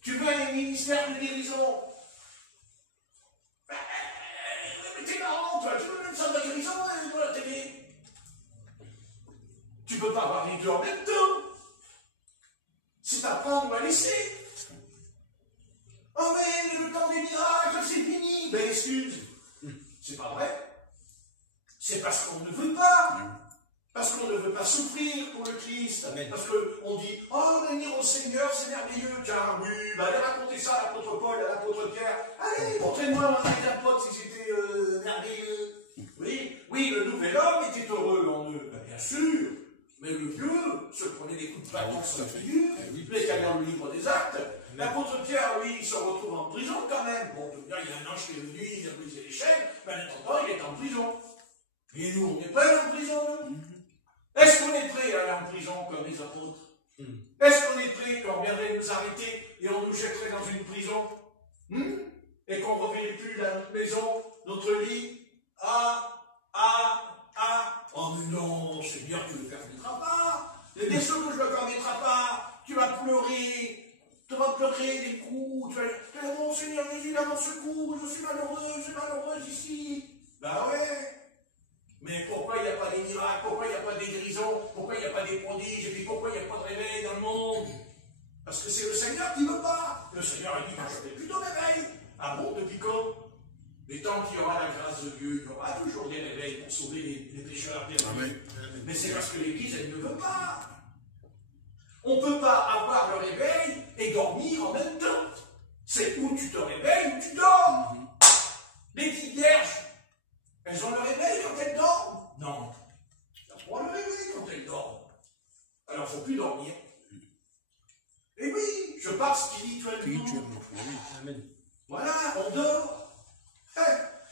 Tu veux un ministère de guérison? Mais t'es marrant, toi, tu veux même ça de la guérison dans la télé? Tu ne peux pas avoir les deux en même temps. C'est à prendre ou à laisser. Oh mais le temps des miracles, c'est fini. Ben excuse. C'est pas vrai. C'est parce qu'on ne veut pas. Parce qu'on ne veut pas souffrir pour le Christ. Amen. Parce qu'on dit, oh, venir au Seigneur, c'est merveilleux. Tiens, oui, bah, allez raconter ça à l'apôtre Paul, à l'apôtre Pierre. Allez, montrez-moi les apôtres si c'était merveilleux. Oui, le nouvel homme était heureux en eux. Ben, bien sûr. Mais le vieux se prenait des coups de bâton sur la figure, les cahiers le livre des actes. L'apôtre Pierre, lui, il se retrouve en prison quand même. Bon, il y a un ange qui est venu, il a brisé les chaînes, mais en attendant, il est en prison. Et nous, on est prêts à aller en prison, nous? Est-ce qu'on est prêts à aller en prison comme les apôtres? Est-ce qu'on est prêts quand on viendrait nous arrêter et on nous jetterait dans une prison? Et qu'on ne reverrait plus notre maison, notre lit? Oh mais non, Seigneur, tu ne le permettras pas. Bien sûr que je ne le permettrai pas. Tu vas pleurer. Tu vas pleurer des coups. Tu vas dire, mon Seigneur Jésus, là, mon secours, je suis malheureuse ici. Ben ouais. Mais pourquoi il n'y a pas des miracles? Pourquoi il n'y a pas des guérisons? Pourquoi il n'y a pas des prodiges? Et puis pourquoi il n'y a pas de réveil dans le monde? Parce que c'est le Seigneur qui ne veut pas. Le Seigneur a dit, moi je fais plutôt réveil. Ah bon, depuis quand? Mais tant qu'il y aura la grâce de Dieu, il y aura toujours des réveils pour sauver les pécheurs perdus. Mais c'est parce que l'Église, elle ne veut pas. On ne peut pas avoir le réveil et dormir en même temps. C'est où tu te réveilles ou tu dors. Les petites vierges, elles ont le réveil quand elles dorment? Non. Elles n'ont pas le réveil quand elles dorment. Alors il ne faut plus dormir. Et oui, je parle spirituellement. Amen. Voilà, on dort.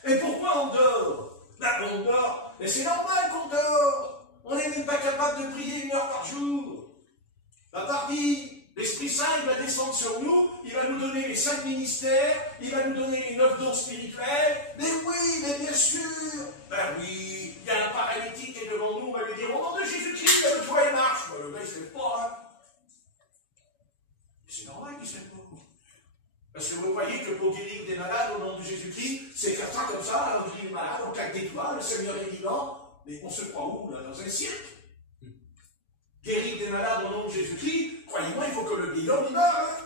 Et pourquoi on dort? Ben, on dort. Mais c'est normal qu'on dort. On n'est même pas capable de prier 1 heure par jour. La partie, l'Esprit Saint, il va descendre sur nous, il va nous donner les 5 ministères, il va nous donner les 9 dons spirituels. Mais oui, mais bien sûr. Ben oui, il y a un paralytique qui est devant nous, on va lui dire, au nom de Jésus-Christ, lève-toi et marche. Ben, le gars, il ne se lève pas, hein. C'est normal qu'il ne se lève pas. Parce que vous croyez que pour guérir des malades au nom de Jésus-Christ, c'est faire ça comme ça, on guérit les malades, on claque des doigts, le Seigneur est vivant. Mais on se croit où, là? Dans un cirque? Guérir des malades au nom de Jésus-Christ, croyez-moi, il faut que le vieil homme il meure. Hein?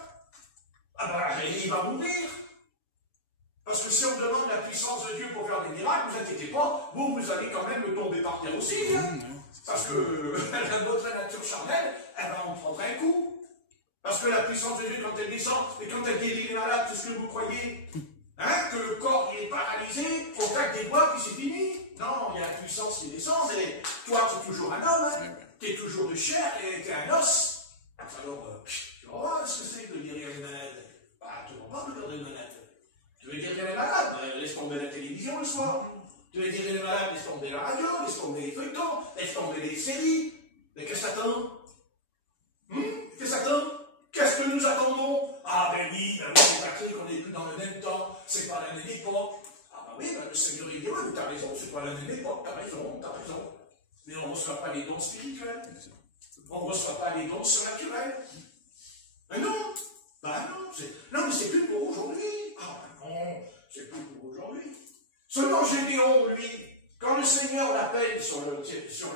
Ah ben, il va mourir. Parce que si on demande la puissance de Dieu pour faire des miracles, ne vous inquiétez pas, vous allez quand même tomber par terre aussi. Hein? Parce que votre nature charnelle, elle va en prendre un coup. Parce que la puissance de Dieu, quand elle descend, et quand elle guérit les malades, c'est ce que vous croyez? Hein? Que le corps il est paralysé, on claque des doigts, puis c'est fini? Non, il y a la puissance qui descend, et toi, tu es toujours un homme, hein? Tu es toujours de chair, et tu es un os. Alors, tu vas voir ce que c'est que de guérir les malades. Bah, tu ne vas pas de guérir les malades. Tu veux guérir les malades? Laisse tomber la télévision le soir. Tu veux guérir les malades? Laisse tomber la radio, laisse tomber les feuilletons, laisse tomber les séries. Mais qu'est-ce que t'attends? Qu'est-ce que t'attends? Qu'est-ce que nous attendons? Ah ben oui, c'est pas clair qu'on n'est plus dans le même temps, c'est pas la même époque. Ah ben oui, ben le Seigneur il dit, oui, mais t'as raison, c'est pas la même époque, t'as raison. Mais on ne reçoit pas les dons spirituels. On ne reçoit pas les dons surnaturels. Mais non, ben non, mais c'est plus pour aujourd'hui. Ah ben non, c'est plus pour aujourd'hui. Seulement Gédéon, lui, quand le Seigneur l'appelle sur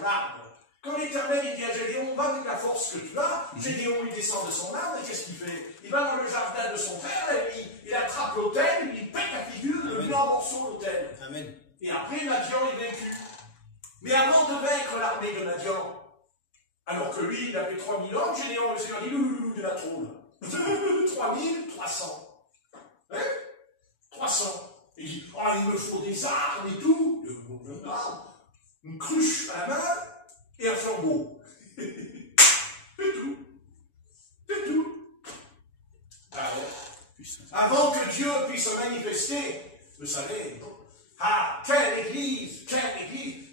l'arbre, quand l'Éternel il dit à Gédéon, va avec la force que tu as, Gédéon il descend de son arbre, et qu'est-ce qu'il fait? Il va dans le jardin de son frère, et il attrape l'autel, il pète la figure, il le met en morceaux l'autel. Amen. Et après, Madian est vaincu. Mais avant de vaincre l'armée de Madian, alors que lui, il avait 3000 hommes, Gédéon, le Seigneur dit, il a trop là. 3300. Hein? 300. Il dit, il me faut des armes et tout. une cruche à la main et un flambeau. C'est tout. C'est tout. Ah ouais. Avant que Dieu puisse se manifester, vous savez, ah, quelle église,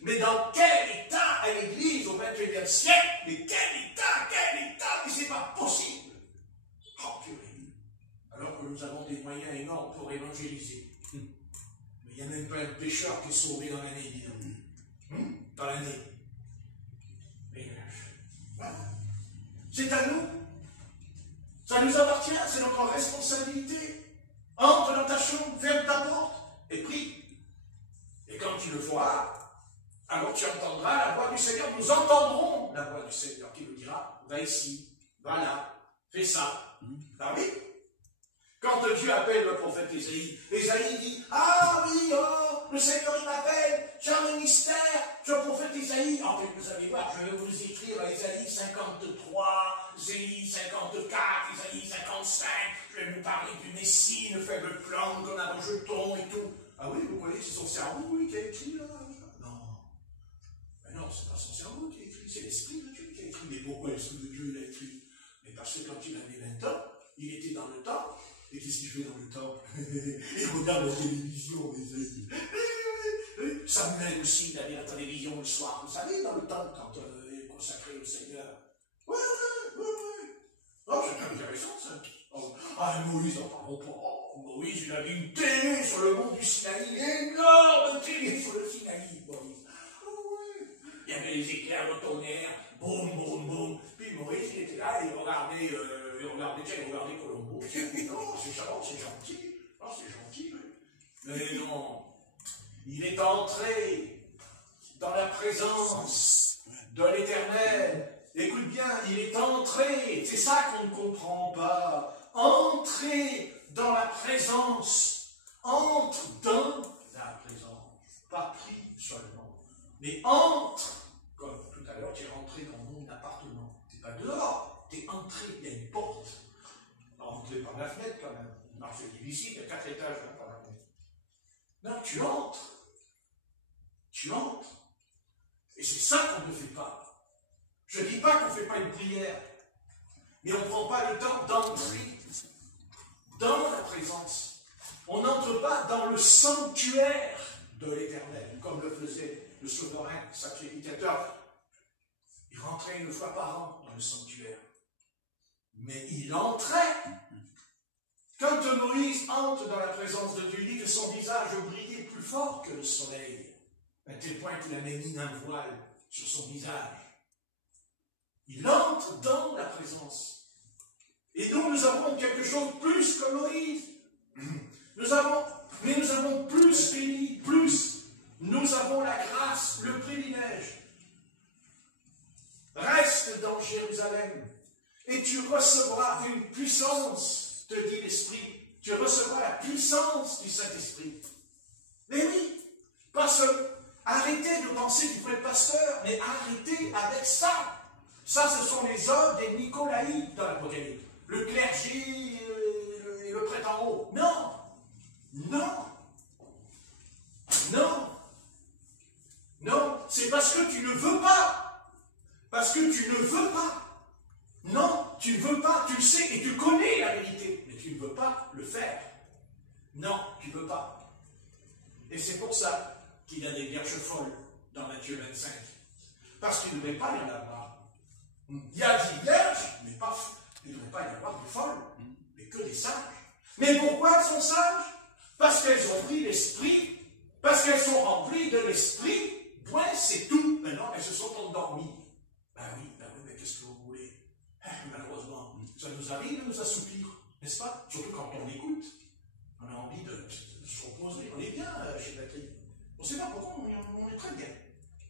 mais dans quel état est l'église au XXIe siècle? Mais quel état, mais c'est pas possible. Oh, purée. Alors que nous avons des moyens énormes pour évangéliser. Mais il n'y a même pas un pécheur qui est sauvé dans l'année, disons. Dans l'année. Mais voilà. C'est à nous. Ça nous appartient, c'est notre responsabilité. Entre dans ta chambre, ferme ta porte et prie. Et quand tu le feras, alors tu entendras la voix du Seigneur. Nous entendrons la voix du Seigneur qui nous dira, va ici, va là, fais ça. Ah oui. Quand Dieu appelle le prophète Ésaïe, Ésaïe dit, ah oui, oh, le Seigneur il m'appelle, j'ai un ministère, je suis le prophète Ésaïe. En fait, vous allez voir, je vais vous écrire Ésaïe 53, Ésaïe 54, Ésaïe 55, je vais vous parler du Messie, une faible plante qu'on a dans le jeton et tout. Ah oui, vous voyez, c'est son cerveau, oui, qui a écrit là. Non. Mais non, c'est pas son cerveau qui a écrit, c'est l'Esprit de Dieu qui a écrit. Mais pourquoi l'Esprit de Dieu il a écrit? Mais parce que quand il avait 20 ans, il était dans le temps. Et qu'est-ce qu'il fait dans le temps? Il regarde la télévision, les amis. Samuel aussi, il avait la télévision le soir, vous savez, dans le temps, quand il est consacré au Seigneur. Ouais. Oh, c'est intéressant, ça. Oh, ah, Moïse, n'en parlons pas. Oh, Moïse, il avait une télé sur le mont du Sinaï, énorme télé sur le Sinaï, Moïse. Oh, ouais. Il y avait les éclairs, le tonnerre, boum, boum, boum. Puis Moïse, il était là, il regardait Colombo. Non, c'est gentil. Non, c'est gentil. Mais non. Il est entré dans la présence de l'Éternel. Écoute bien, il est entré. C'est ça qu'on ne comprend pas. Entrer dans la présence. Entre dans la présence. Pas pris seulement. Mais entre. Comme tout à l'heure, tu es rentré dans mon appartement. Tu n'es pas dehors. Tu es entré. Il y a une porte. Entrer par la fenêtre quand même. Alors c'est difficile, il y a 4 étages hein, par la fenêtre. Non, tu entres. Tu entres. Et c'est ça qu'on ne fait pas. Je ne dis pas qu'on ne fait pas une prière, mais on ne prend pas le temps d'entrer dans la présence. On n'entre pas dans le sanctuaire de l'Éternel, comme le faisait le souverain sacrificateur. Il rentrait une fois par an dans le sanctuaire. Mais il entrait. Quand Moïse entre dans la présence de Dieu, il dit que son visage brillait plus fort que le soleil, à tel point qu'il avait mis un voile sur son visage. Il entre dans la présence. Et nous avons quelque chose de plus que Moïse. Nous avons plus béni, plus. Nous avons la grâce, le privilège. Reste dans Jérusalem. Et tu recevras une puissance, te dit l'Esprit. Tu recevras la puissance du Saint-Esprit. Mais oui, parce que arrêtez de penser qu'il faut être pasteur, mais arrêtez avec ça. Ça, ce sont les œuvres des Nicolaïtes dans l'Apocalypse. Le clergé et le prêtre en haut. Non, non, non, non. C'est parce que tu ne veux pas. Parce que tu ne veux pas. Non, tu ne veux pas, tu le sais et tu connais la vérité, mais tu ne veux pas le faire. Non, tu ne veux pas. Et c'est pour ça qu'il y a des vierges folles dans Matthieu 25. Parce qu'il ne devrait pas y en avoir. Il y a des vierges, mais pas, il ne devrait pas y avoir de folles, mais que des sages. Mais pourquoi elles sont sages? Parce qu'elles ont pris l'esprit, parce qu'elles sont remplies de l'esprit. Point, c'est tout. Maintenant, elles se sont endormies. Ben oui, mais qu'est-ce que vous voulez? Malheureusement, ça nous arrive de nous assoupir, n'est-ce pas? Surtout quand on écoute. On a envie de se reposer. On est bien chez Patrick. On ne sait pas pourquoi, on est très bien.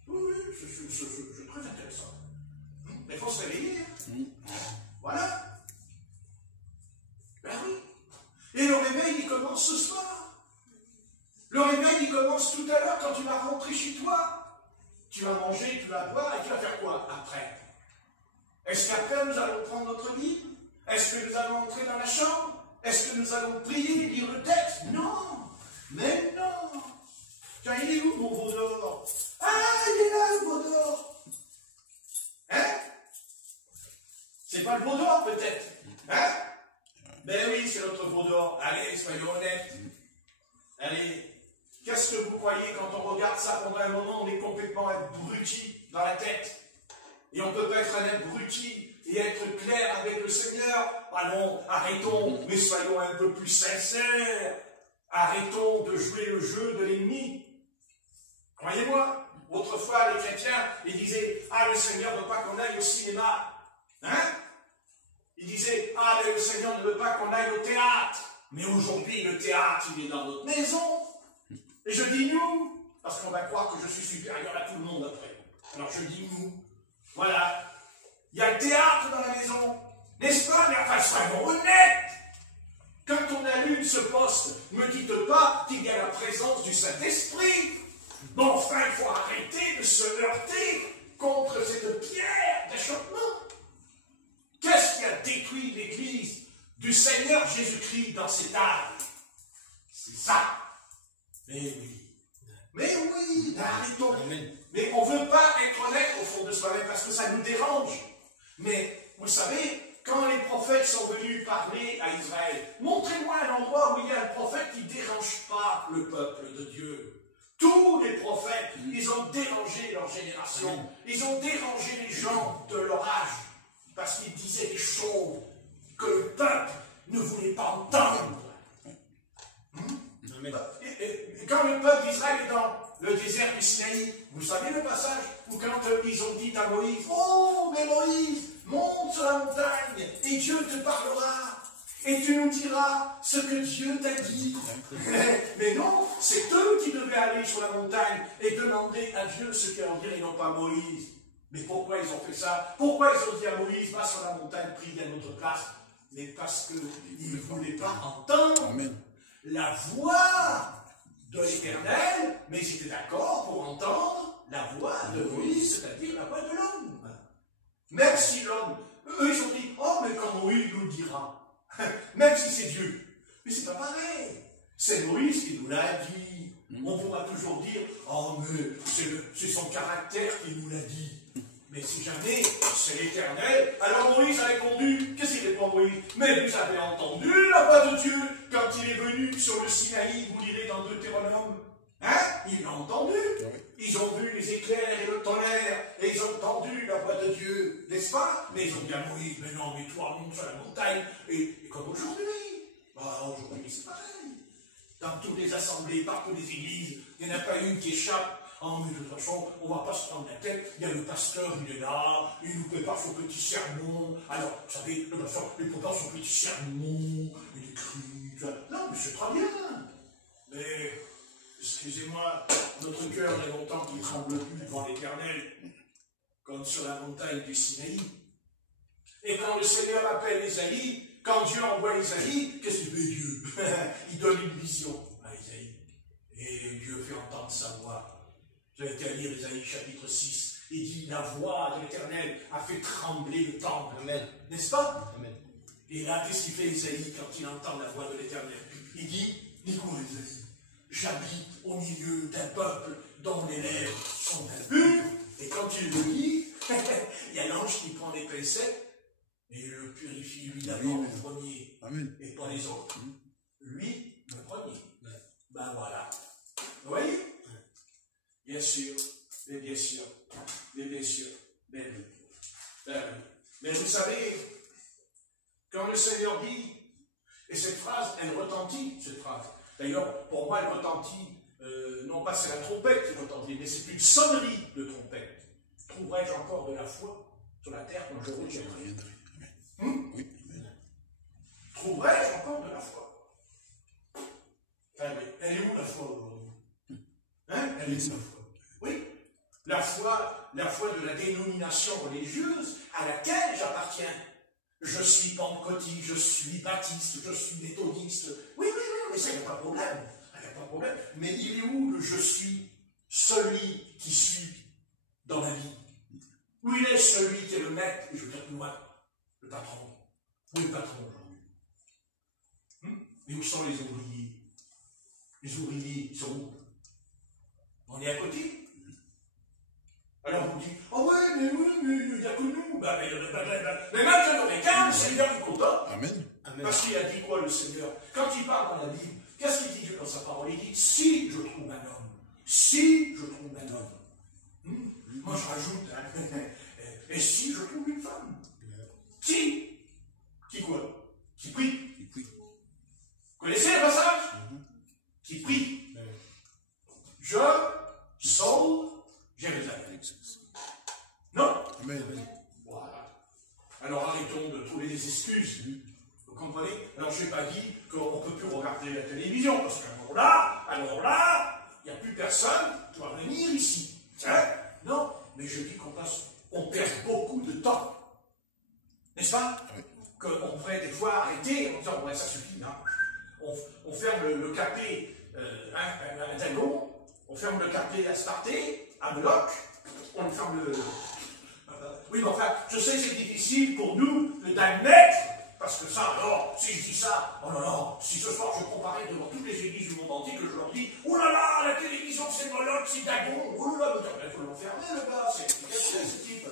Oui, c'est très intéressant. Mais il faut se réveiller. Voilà. Ben oui. Et le réveil, il commence ce soir. Le réveil, il commence tout à l'heure quand tu vas rentrer chez toi. Tu vas manger, tu vas boire et tu vas faire quoi après? Est-ce qu'après nous allons prendre notre Bible? Est-ce que nous allons entrer dans la chambre? Est-ce que nous allons prier, lire le texte? Non. Mais non. Tiens, il est où mon veau d'or? Ah, il est Alors, allez, soyons honnêtes. Allez, qu'est-ce que vous croyez quand on regarde ça pendant un moment, on est complètement abruti dans la tête. Et on ne peut pas être un abruti et être clair avec le Seigneur. Allons, arrêtons, mais soyons un peu plus sincères. Arrêtons de jouer le jeu de l'ennemi. Croyez-moi, autrefois, les chrétiens, ils disaient, ah, le Seigneur ne veut pas qu'on aille au cinéma. Hein? Ils disaient, ah, mais le Seigneur ne veut pas qu'on aille au théâtre. Mais aujourd'hui, le théâtre, il est dans notre maison. Et je dis nous, parce qu'on va croire que je suis supérieur à tout le monde après. Alors je dis nous. Voilà. Il y a le théâtre dans la maison. N'est-ce pas? Mais enfin, soyons honnêtes. Quand on allume ce poste, ne dites pas qu'il y a la présence du Saint-Esprit. Bon, enfin, il faut arrêter de se heurter contre cette pierre d'achoppement. Qu'est-ce qui a détruit l'Église du Seigneur Jésus-Christ dans cet âge? C'est ça. Mais oui, arrêtons. Mais on ne veut pas être honnête au fond de soi-même parce que ça nous dérange. Mais vous savez, quand les prophètes sont venus parler à Israël, montrez-moi un endroit où il y a un prophète qui ne dérange pas le peuple de Dieu. Tous les prophètes, ils ont dérangé leur génération. Ils ont dérangé les gens de leur âge. Parce qu'ils disaient des choses que le peuple ne voulait pas entendre. Et quand le peuple d'Israël est dans le désert du Sinaï, vous savez le passage où quand ils ont dit à Moïse, oh, mais Moïse, monte sur la montagne et Dieu te parlera. Et tu nous diras ce que Dieu t'a dit. Mais non, c'est eux qui devaient aller sur la montagne et demander à Dieu ce qu'il en dirait, et non pas Moïse. Mais pourquoi ils ont fait ça? Pourquoi ils ont dit à Moïse, va sur la montagne, prie à notre place? Mais parce qu'ils ne voulaient pas entendre la voix de l'Éternel, mais ils étaient d'accord pour entendre la voix de Moïse, c'est-à-dire la voix de l'homme. Même si l'homme, eux ils ont dit, oh mais quand Moïse nous le dira, même si c'est Dieu, mais c'est pas pareil. C'est Moïse qui nous l'a dit. On pourra toujours dire, oh mais c'est son caractère qui nous l'a dit. Mais si jamais c'est l'Éternel, alors Moïse a répondu, qu'est-ce qu'il répond Moïse? Mais vous avez entendu la voix de Dieu quand il est venu sur le Sinaï, vous lirez dans Deutéronome. Hein? Ils l'ont entendu. Ils ont vu les éclairs et le tonnerre, et ils ont entendu la voix de Dieu, n'est-ce pas? Mais ils ont dit à Moïse, mais non, mais toi, monte sur la montagne, et comme aujourd'hui. Bah, aujourd'hui, c'est pareil. Dans toutes les assemblées, par toutes les églises, il n'y en a pas une qui échappe. Oh, mais de toute façon, on ne va pas se prendre la tête. Il y a le pasteur, il est là, il nous prépare son petit sermon. Alors, vous savez, le pasteur, il prépare son petit sermon, il écrit, tu vois. Non, mais c'est très bien. Mais, excusez-moi, notre cœur, il y a longtemps qu'il ne tremble plus devant l'Éternel, comme sur la montagne du Sinaï. Et quand le Seigneur appelle Isaïe, quand Dieu envoie Isaïe, qu'est-ce qu'il fait Dieu? Il donne une vision à Isaïe. Et Dieu fait entendre sa voix. J'avais été à lire Isaïe chapitre 6. Il dit, la voix de l'Éternel a fait trembler le temple. Amen. N'est-ce pas? Amen. Et là, qu'est-ce qu'il fait Isaïe quand il entend la voix de l'Éternel? Il dit, dis-moi Isaïe, j'habite au milieu d'un peuple dont les lèvres sont impures. Et quand il le dit, il y a l'ange qui prend les pincettes et il le purifie, lui d'abord le premier. Amen. Et pas les autres. Lui, le premier. Ben voilà. Vous voyez? Bien sûr, mais bien sûr, mais bien sûr, mais oui. Mais vous savez, quand le Seigneur dit, et cette phrase, elle retentit, cette phrase. D'ailleurs, pour moi, elle retentit, non pas c'est la trompette qui retentit, mais c'est une sonnerie de trompette. Trouverai-je encore de la foi sur la terre quand je reviendrai? Oui. Trouverai-je encore de la foi? Enfin, mais elle est où la foi aujourd'hui? Hein? Elle est où la foi? Oui, la foi de la dénomination religieuse à laquelle j'appartiens. Je suis pentecôtiste, je suis baptiste, je suis méthodiste. Oui, mais ça, il n'y a pas de problème. Il n'y a pas de problème. Mais il est où le je suis? Celui qui suit dans la vie. Où il est celui qui est le maître, et je veux dire plus loin, le patron. Où est le patron aujourd'hui? Mais où sont les ouvriers? Les ouvriers, ils sont où? On est à côté. Alors vous dites, oh ouais, mais il n'y a que nous. Mais maintenant, le Seigneur est content. Amen. Parce qu'il a dit quoi le Seigneur? Quand il parle dans la Bible, qu'est-ce qu'il dit dans sa parole? Il dit, si je trouve un homme. Si je trouve un homme. Moi je rajoute, hein. Et si je trouve une femme? Qui quoi? Qui prie. Vous connaissez le passage? Qui prie. Je sauve Jérusalem. Non? Voilà. Alors arrêtons de trouver des excuses. Vous comprenez? Alors je n'ai pas dit qu'on ne peut plus regarder la télévision, parce alors là, il n'y a plus personne qui va venir ici. Hein? Non, mais je dis on perd beaucoup de temps. N'est-ce pas? Qu'on pourrait des fois arrêter en disant, ouais, ça suffit, hein. On ferme le café à Dagon, on ferme le café à Sparté, à Meloc, on ferme le... Oui, mais enfin, je sais que c'est difficile pour nous d'admettre, parce que ça, alors, si je dis ça, oh non, si ce soir je comparais devant toutes les églises du monde entier, que je leur dis, oh là là, la télévision c'est Moloch, c'est Dagon, oh là là, il faut l'enfermer le gars, c'est ce type.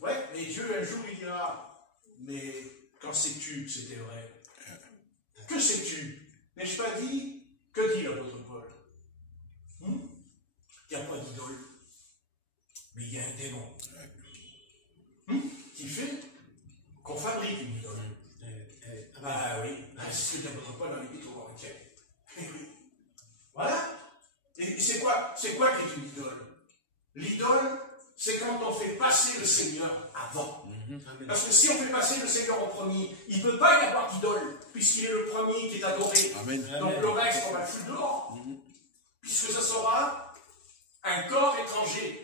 Ouais, mais Dieu un jour il dira, mais quand sais-tu que c'était vrai? Que sais-tu? N'ai-je pas dit? Que dit l'apôtre Paul? Il n'y a pas d'idole, mais il y a un démon. Qui fait qu'on fabrique une idole. Ah oui, c'est ce que l'apôtre Paul dans l'Épître aux Corinthiens. Oui. Voilà. Et c'est quoi qui est une idole? L'idole, c'est quand on fait passer le Seigneur avant. Parce que si on fait passer le Seigneur en premier, il ne peut pas y avoir d'idole, puisqu'il est le premier qui est adoré. Amen. Donc le reste, on va le foutre dehors. Puisque ce sera un corps étranger.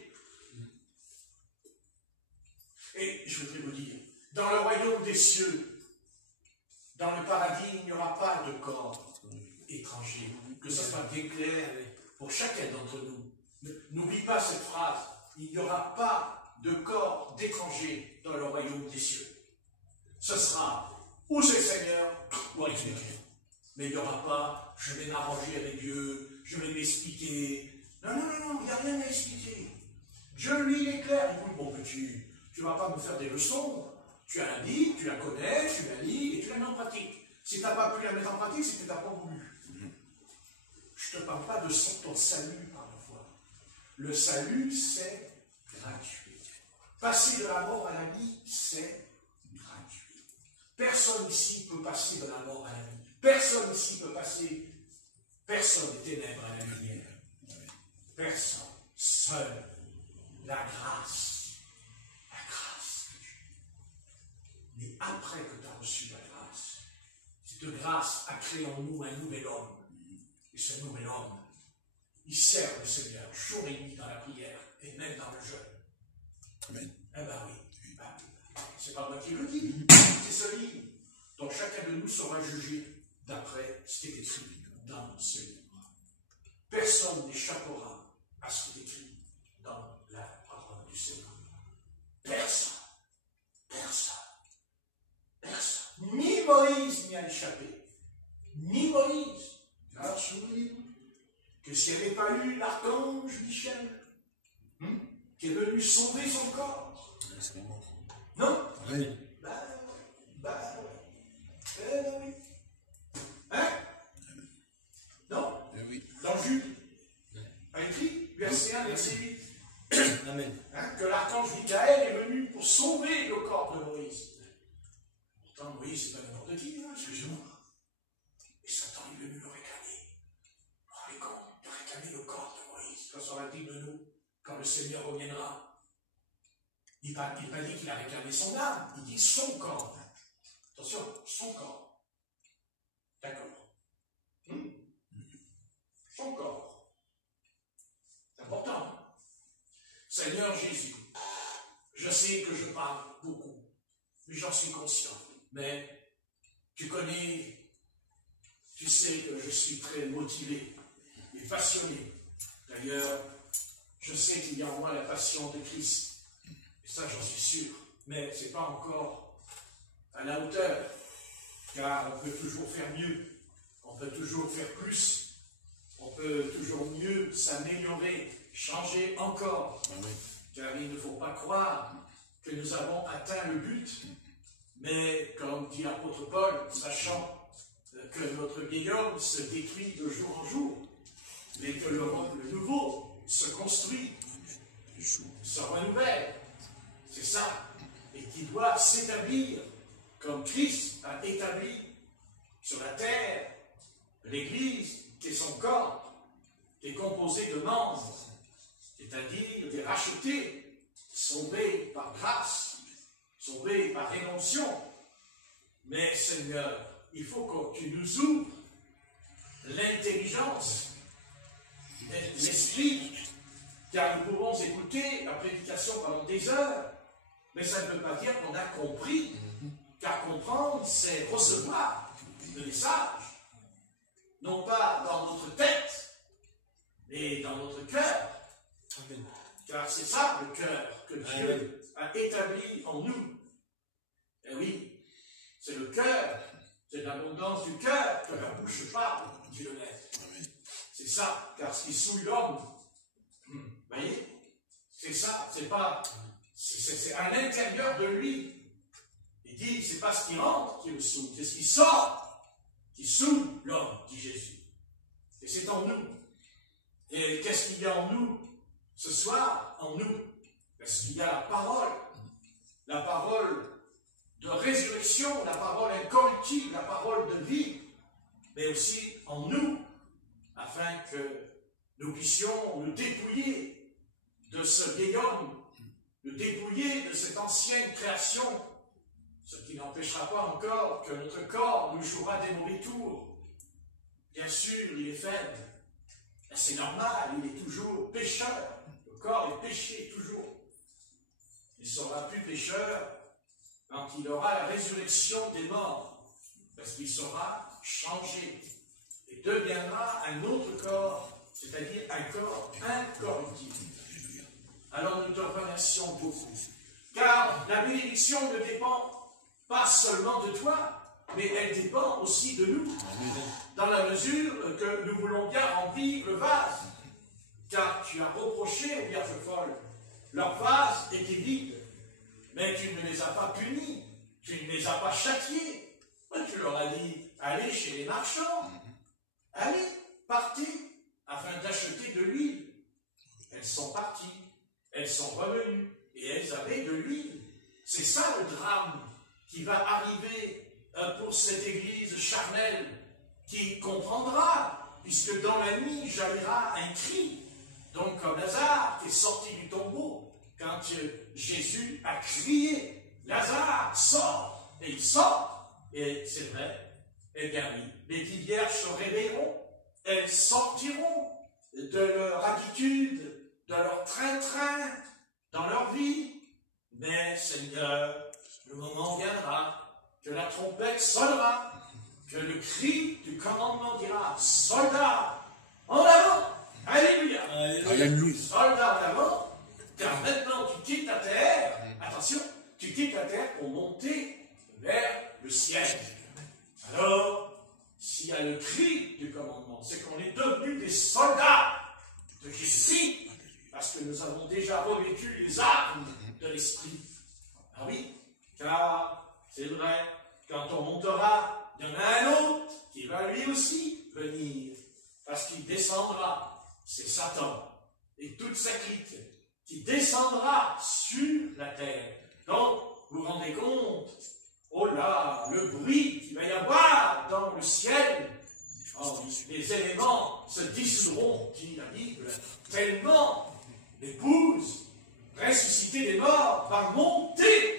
Et je voudrais vous dire, dans le royaume des cieux, dans le paradis, il n'y aura pas de corps étranger. Que ce soit bien clair pour chacun d'entre nous. N'oublie pas cette phrase. Il n'y aura pas de corps d'étranger dans le royaume des cieux. Ce sera ou c'est le Seigneur, ou avec Dieu. Mais il n'y aura pas, je vais m'arranger avec Dieu, je vais m'expliquer. Non, il n'y a rien à expliquer. Dieu, lui, il est clair. Il dit, bon, tu ne vas pas me faire des leçons. Tu as la Bible, tu la connais, tu la lis et tu la mets en pratique. Si tu n'as pas pu la mettre en pratique, c'est que tu n'as pas voulu. Je ne te parle pas de ton salut par la foi. Le salut, c'est gratuit. Passer de la mort à la vie, c'est gratuit. Personne ici peut passer de la mort à la vie. Personne ici peut passer, personne des ténèbres à la lumière. Personne. Seul. La grâce. La grâce de Dieu. Mais après que tu as reçu la grâce, cette grâce a créé en nous un nouvel homme. Et ce nouvel homme, il sert le Seigneur jour et nuit dans la prière et même dans le jeûne. Amen. Eh bien oui, c'est pas moi qui le dis, c'est ce livre dont chacun de nous sera jugé d'après ce qui est écrit dans ce livre. Personne n'échappera à ce qui est écrit dans la parole du Seigneur. Personne. Ni Moïse n'y a échappé. Ni Moïse. Alors, souvenez-vous que s'il n'y avait pas eu l'archange Michel, qui est venu sauver son corps, non? Oui. Oui. Hein? Non? Oui. Dans Jude, a écrit, verset 1, verset 8. Amen. Que l'archange Michael est venu pour sauver le corps de Moïse. Pourtant, Moïse, c'est pas n'importe qui, excusez-moi. Et Satan est venu le réclamer. Vous vous rendez compte de réclamer le corps de Moïse? Qu'en sera-t-il de nous quand le Seigneur reviendra? Il n'a pas dit qu'il a réclamé son âme, il dit son corps. Attention, son corps. D'accord. Son corps. C'est important. Seigneur Jésus, je sais que je parle beaucoup, mais j'en suis conscient. Mais tu connais, tu sais que je suis très motivé et passionné. D'ailleurs, je sais qu'il y a en moi la passion de Christ. Et ça, j'en suis sûr. Mais ce n'est pas encore à la hauteur. Car on peut toujours faire mieux. On peut toujours faire plus. On peut toujours mieux s'améliorer, changer encore. Car il ne faut pas croire que nous avons atteint le but. Mais, comme dit l'apôtre Paul, sachant que notre vieil homme se détruit de jour en jour, mais que le nouveau se construit, se renouvelle, c'est ça, et qui doit s'établir comme Christ a établi sur la terre l'Église qui est son corps, qui est composé de membres, c'est-à-dire des rachetés, sauvés par grâce, sauvés par rédemption. Mais Seigneur, il faut que tu nous ouvres l'intelligence, l'esprit, car nous pouvons écouter la prédication pendant des heures, mais ça ne veut pas dire qu'on a compris, car comprendre, c'est recevoir le message, non pas dans notre tête, mais dans notre cœur. Car c'est ça le cœur que Dieu a établi en nous. Et oui, c'est le cœur, c'est l'abondance du cœur que la bouche parle, dit le Maître. C'est ça, car ce qui souille l'homme, vous voyez, c'est ça, c'est pas, c'est à l'intérieur de lui. Il dit, c'est pas ce qui rentre qui le souille, c'est ce qui sort qui souille l'homme, dit Jésus. Et c'est en nous. Et qu'est-ce qu'il y a en nous ce soir, en nous? Parce qu'il y a la parole de résurrection, la parole incorruptible, la parole de vie, mais aussi en nous, afin que nous puissions nous dépouiller de ce vieil homme, nous dépouiller de cette ancienne création, ce qui n'empêchera pas encore que notre corps nous jouera des mauvais tours. Bien sûr, il est faible, c'est normal, il est toujours pécheur, le corps est péché toujours. Il ne sera plus pécheur quand il aura la résurrection des morts, parce qu'il sera changé et deviendra un autre corps, c'est-à-dire un corps incorruptible. Alors nous te remercions beaucoup, car la bénédiction ne dépend pas seulement de toi, mais elle dépend aussi de nous, dans la mesure que nous voulons bien remplir le vase, car tu as reproché aux vierges folles, leur vase était vide, mais tu ne les as pas punis, tu ne les as pas châtiés. Tu leur as dit, allez chez les marchands, allez, partez, afin d'acheter de l'huile. Elles sont parties, elles sont revenues, et elles avaient de l'huile. C'est ça le drame qui va arriver pour cette église charnelle, qui comprendra, puisque dans la nuit jaillira un cri, donc comme Lazare qui est sorti du tombeau, quand Jésus a crié, Lazare, sort, et il sort, et c'est vrai, eh bien oui, les dix vierges se réveilleront, elles sortiront de leur habitude, de leur train-train, dans leur vie, mais Seigneur, le moment viendra, que la trompette sonnera, que le cri du commandement dira, soldats, en avant, alléluia, Alléluia. soldats en avant, car maintenant tu quittes la terre, attention, tu quittes la terre pour monter vers le ciel. Alors, s'il y a le cri du commandement, c'est qu'on est devenus des soldats de Jésus, parce que nous avons déjà revêtu les armes de l'esprit. Ah oui, car c'est vrai, quand on montera, il y en a un autre qui va lui aussi venir, parce qu'il descendra, c'est Satan, et toute sa clique, qui descendra sur la terre. Donc, vous vous rendez compte, oh là, le bruit qu'il va y avoir dans le ciel, oh, les éléments se dissoudront, dit la Bible, tellement l'épouse ressuscitée des morts va monter,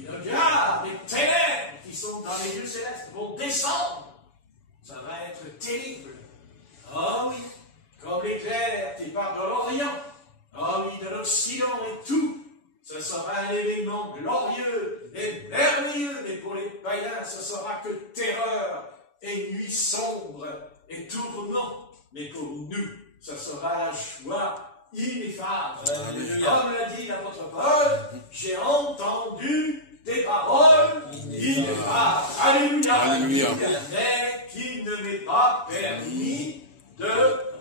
et regarde, les ténèbres qui sont dans les lieux célestes vont descendre. Ça va être terrible. Ah oui, comme l'éclair qui part de l'Orient, ah oui, de l'Occident et tout, ce sera un événement glorieux et merveilleux, mais pour les païens, ce sera que terreur et nuit sombre et tourment. Mais pour nous, ce sera la joie ineffable. Comme l'a dit l'apôtre Paul, j'ai entendu des paroles ineffables. Alléluia. Alléluia. Mais qu'il ne m'est pas permis de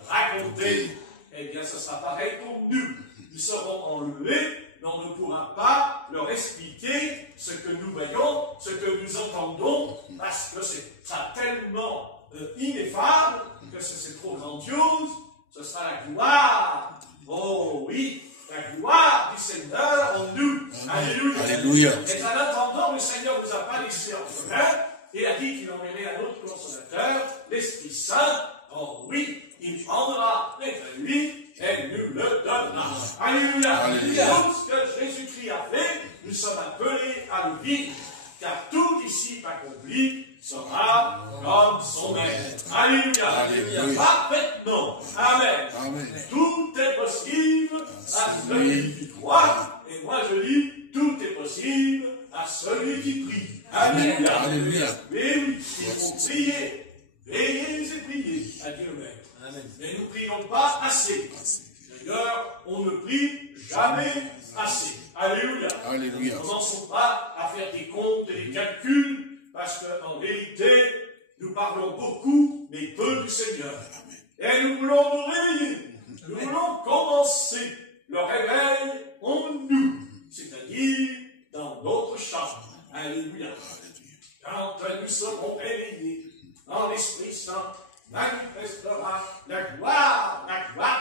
raconter. Eh bien, ce sera pareil pour nous. Nous serons enlevés mais on ne pourra pas leur expliquer ce que nous voyons, ce que nous entendons, parce que c'est ça tellement ineffable, que c'est trop grandiose, ce sera la gloire. Oh oui, la gloire du Seigneur en nous. Alléluia. Alléluia. Et en attendant, le Seigneur ne nous a pas laissé en chemin. Il a dit qu'il enverrait un autre consolateur, l'Esprit Saint. Oh oui, il prendra de lui et nous le donnera. Alléluia. Alléluia. Tout ce que Jésus-Christ a fait, nous sommes appelés à le vivre, car tout disciple accompli sera comme son maître. Alléluia. Alléluia. Parfaitement. Amen. Amen. Tout est possible à celui qui croit. Et moi je dis, tout est possible à celui qui prie. Alléluia. Alléluia. Oui, il faut prier. Veillez et priez, a dit le Maître. Mais nous ne prions pas assez. D'ailleurs, on ne prie jamais assez. Alléluia. Alléluia. Nous ne commençons pas à faire des comptes et des calculs, parce qu'en vérité, nous parlons beaucoup, mais peu du Seigneur. Et nous voulons nous réveiller. Nous voulons commencer le réveil en nous, c'est-à-dire dans notre chambre. Alléluia. Quand nous serons réveillés, dans l'Esprit Saint manifestera la gloire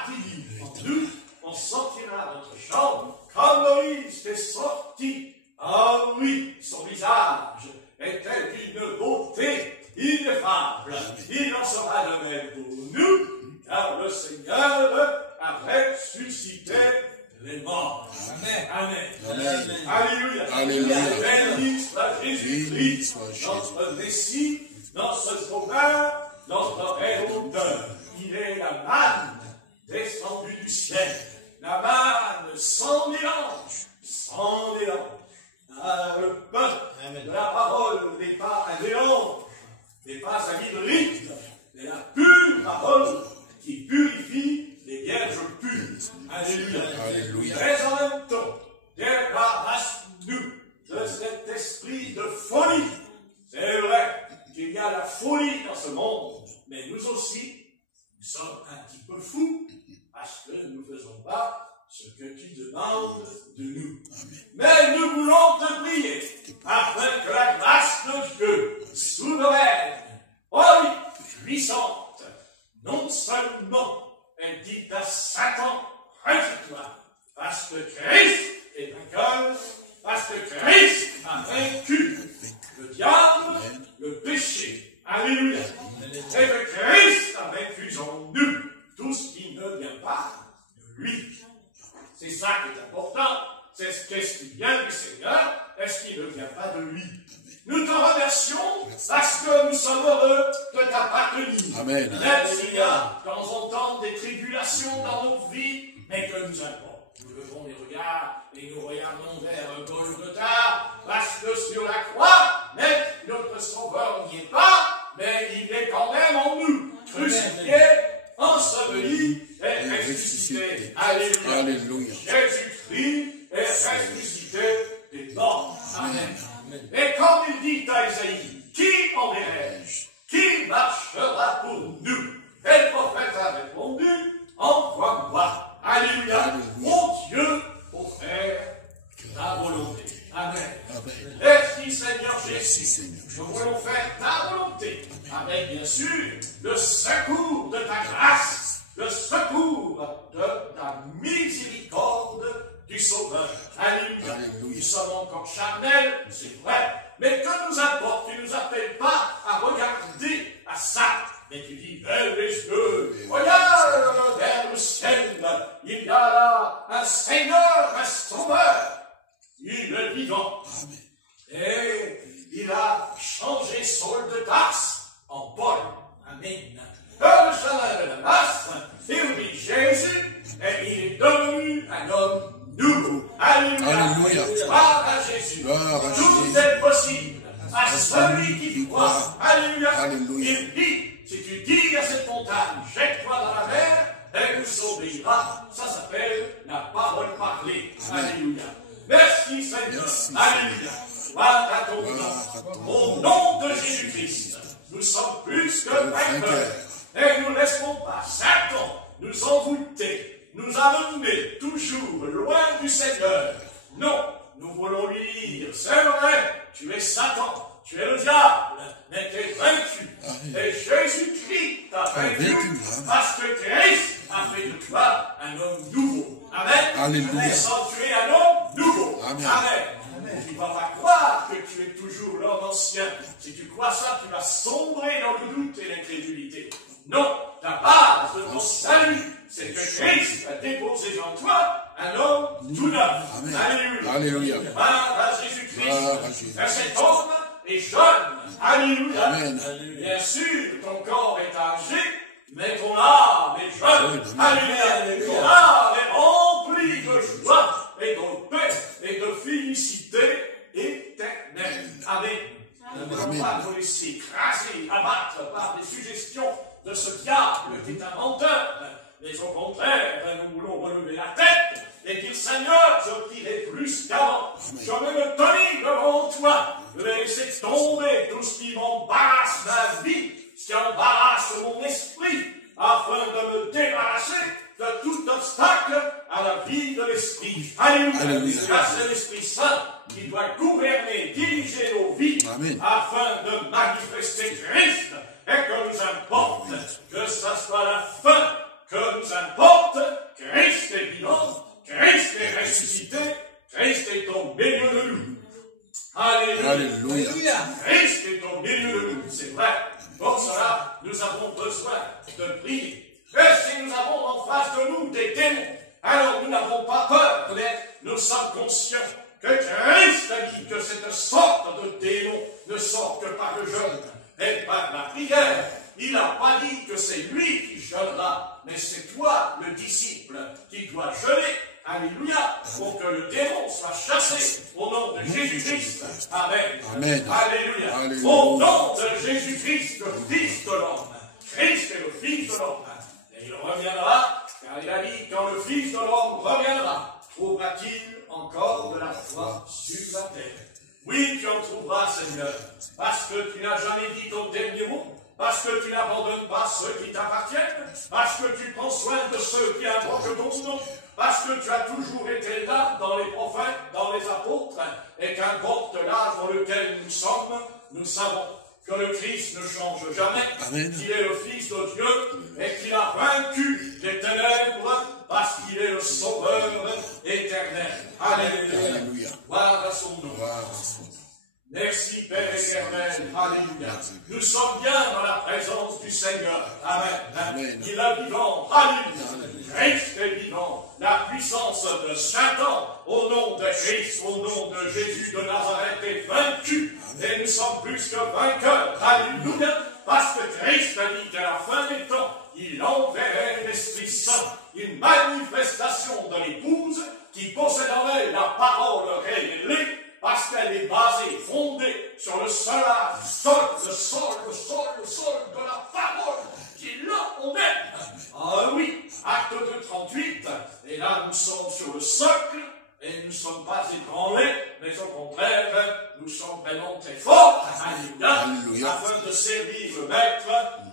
divine en nous. On sortira notre chambre comme Moïse est sorti. Ah oui, son visage était d'une beauté ineffable. Il en sera de même pour nous, car le Seigneur a ressuscité les morts. Amen. Amen. Amen. Alléluia. Alléluia. Béni soit Jésus-Christ, notre Messie, notre Sauveur, notre Rédempteur. Il est la manne descendue du ciel. La manne sans mélange. Sans mélange. Alors, le pain de la parole n'est pas un mélange, n'est pas un hybride, mais la pure parole qui purifie les vierges pures. Alléluia. Alléluia. Mais en même temps, débarrasse-nous de cet esprit de folie. C'est vrai qu'il y a la folie dans ce monde, mais nous aussi, nous sommes un petit peu fous, parce que nous ne faisons pas ce que tu demandes de nous. Mais nous voulons te prier, afin que la grâce de Dieu, souveraine, oh, puissante, non seulement elle dit à Satan, retire-toi, parce que Christ est vainqueur, parce que Christ a vaincu le diable, le péché. Alléluia. Et que Christ a vaincu en nous tout ce qui ne vient pas de lui. C'est ça qui est important. C'est ce qui vient du Seigneur et ce qui ne vient pas de lui. Nous te remercions parce que nous sommes heureux de t'appartenir. Amen. Même s'il y a de temps en temps des tribulations dans nos vies, mais que nous avons. Nous levons les regards et nous regardons vers Golgotha, parce que sur la croix, même notre Sauveur n'y est pas, mais il est quand même en nous, crucifié, enseveli et ressuscité. Alléluia. Alléluia. Jésus-Christ est ressuscité des morts. Amen. Et comme il dit à Isaïe, qui enverrai-je? Qui marchera pour nous? Et le prophète a répondu, envoie-moi. Alléluia. Mon Dieu, pour faire ta volonté. Amen. Merci Seigneur Jésus. Nous voulons faire ta volonté. Avec bien sûr le secours de ta grâce, le secours de ta miséricorde du Sauveur. Alléluia. Nous sommes encore charnels, c'est vrai. Mais que nous importe, tu ne nous appelles pas à regarder à ça. Mais tu dis, lève les yeux, regarde vers le ciel, il y a là un Seigneur, un Sauveur, il est vivant. Et il a changé Saul de Tarse en Paul. Amen. Le chemin de Damas, il dit Jésus, et il est devenu un homme nouveau. Alléluia. Alléluia. Gloire à Jésus. Gloire à Tout Jésus. est possible à celui qui croit. Alléluia. Alléluia. Il dit, si tu dis à cette montagne, jette-toi dans la mer, elle nous obéira. Ça s'appelle la parole parlée. Alléluia. Merci Seigneur. Merci, Alléluia. Gloire à ton nom. Au nom de Jésus-Christ, nous sommes plus que vainqueurs. Et nous ne laisserons pas Satan nous envoûter, nous amener toujours loin du Seigneur. Non, nous voulons lui dire, c'est vrai, tu es Satan, tu es le diable, mais tu es vaincu. Et Jésus-Christ t'a vaincu parce que Christ a fait de toi un homme nouveau. Amen. Alléluia. Tu es un homme nouveau. Amen. Amen. Tu ne vas pas croire que tu es toujours l'homme ancien. Si tu crois ça, tu vas sombrer dans le doute et l'incrédulité. Non, la base de ton salut, c'est que Christ a déposé en toi un homme tout neuf. Amen. Alléluia. Alléluia. À Jésus-Christ. Cet homme est jeune. Alléluia. Amen. Bien sûr, ton corps est âgé, mais ton âme est jeune. Alléluia. Ton âme est remplie de joie et de paix et de félicité éternelle. Amen. Nous ne voulons pas nous laisser écraser, abattre par des suggestions de ce diable qui est un menteur. Mais au contraire, nous voulons relever la tête et dire, Seigneur, je dirai plus qu'avant. Je vais me tenir devant toi. Je vais laisser tomber tout ce qui m'embarrasse ma vie, ce qui embarrasse mon esprit, afin de me débarrasser de tout obstacle à la vie de l'Esprit. Alléluia. Car c'est l'Esprit Saint qui doit gouverner, diriger nos vies, afin de manifester Christ, et que nous importe que ça soit la fin, que nous importe, Christ est vivant, Christ est ressuscité, Christ est au milieu de nous. Alléluia. Christ est au milieu de nous, c'est vrai. Pour cela, nous avons besoin de prier. Et si nous avons en face de nous des démons, alors nous n'avons pas peur, mais nous sommes conscients que Christ a dit que cette sorte de démon ne sort que par le jeûne et par la prière. Il n'a pas dit que c'est lui qui jeûnera, mais c'est toi, le disciple, qui dois jeûner. Alléluia, pour que le démon soit chassé au nom de Jésus-Christ. Amen. Amen. Alléluia. Alléluia. Au nom de Jésus-Christ, le Fils de l'homme. Christ est le Fils de l'homme. Et il reviendra, car il a dit, quand le Fils de l'homme reviendra, trouvera-t-il encore de la foi sur la terre? Oui, tu en trouveras, Seigneur, parce que tu n'as jamais dit ton dernier mot, parce que tu n'abandonnes pas ceux qui t'appartiennent, parce que tu prends soin de ceux qui invoquent ton nom, parce que tu as toujours été là dans les prophètes, dans les apôtres, et qu'importe l'âge dans lequel nous sommes, nous savons que le Christ ne change jamais, qu'il est le Fils de Dieu, et qu'il a vaincu les ténèbres, parce qu'il est le Sauveur éternel. Alléluia. Gloire à son nom. Merci Père éternel. Alléluia. Nous sommes bien dans la présence du Seigneur. Amen. Il est vivant. Alléluia. Christ est vivant. La puissance de Satan, au nom de Christ, au nom de Jésus de Nazareth, est vaincue. Et nous sommes plus que vainqueurs. Alléluia. Parce que Christ a dit qu'à la fin des temps, il enverrait l'Esprit Saint, une manifestation de l'épouse qui possède en elle la parole révélée, parce qu'elle est basée, fondée sur le solage, le sol de la parole, qui est là, on aime. Ah oui, acte 2, 38, et là nous sommes sur le socle, et nous ne sommes pas ébranlés, mais au contraire, nous sommes vraiment très forts, alléluia, afin de servir le Maître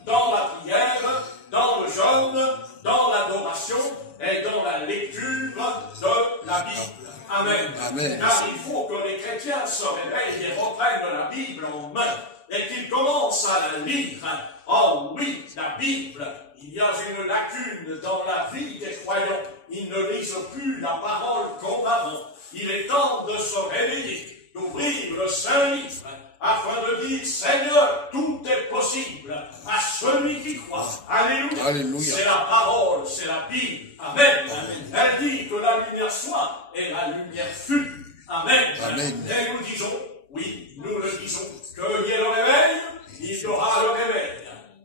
dans la prière, dans le jeûne, dans l'adoration et dans la lecture de la Bible. Amen. Car il faut que les chrétiens se réveillent et reprennent la Bible en main et qu'ils commencent à la lire. Oh oui, la Bible, il y a une lacune dans la vie des croyants. Ils ne lisent plus la parole comme avant. Il est temps de se réveiller, d'ouvrir le Saint-Livre, afin de dire, Seigneur, tout est possible à celui qui croit. Alléluia. C'est la parole, c'est la Bible. Amen. Elle dit que la lumière soit et la lumière fut. Amen. Et nous disons, oui, nous le disons, qu'il y ait le réveil, il y aura le réveil.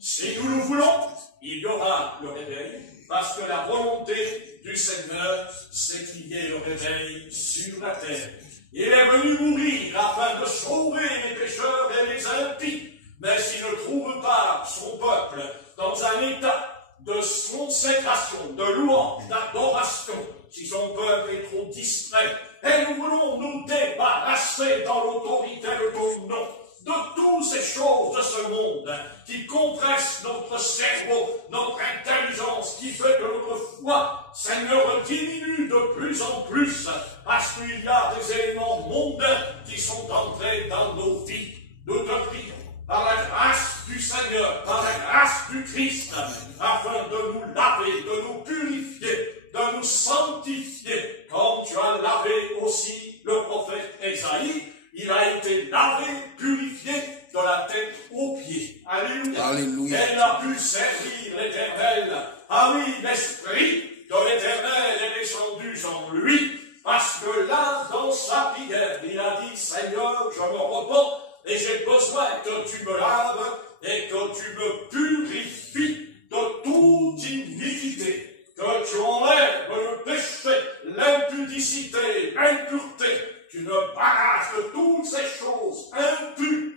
Si nous le voulons, il y aura le réveil, parce que la volonté du Seigneur, c'est qu'il y ait le réveil sur la terre. Il est venu mourir afin de sauver les pécheurs et les impies. Mais s'il ne trouve pas son peuple dans un état de consécration, de louange, d'adoration, si son peuple est trop distrait, et nous voulons nous débarrasser dans l'autorité de ton nom de toutes ces choses de ce monde qui compressent notre cerveau, notre intelligence, qui fait que notre foi, Seigneur, diminue de plus en plus, parce parce qu'il y a des éléments mondains qui sont entrés dans nos vies. Nous te prions, par la grâce du Seigneur, par la grâce du Christ, afin de nous laver, de nous purifier, de nous sanctifier, comme tu as lavé aussi le prophète Ésaïe. Il a été lavé, purifié de la tête aux pieds. Alléluia. Alléluia. Elle a pu servir l'Éternel. Ah oui, l'Esprit de l'Éternel est descendu en lui, parce que là, dans sa prière, il a dit, Seigneur, je me repens, et j'ai besoin que tu me laves, et que tu me purifies de toute iniquité, que tu enlèves le péché, l'impudicité, l'impureté. Tu me barrages de toutes ces choses impures,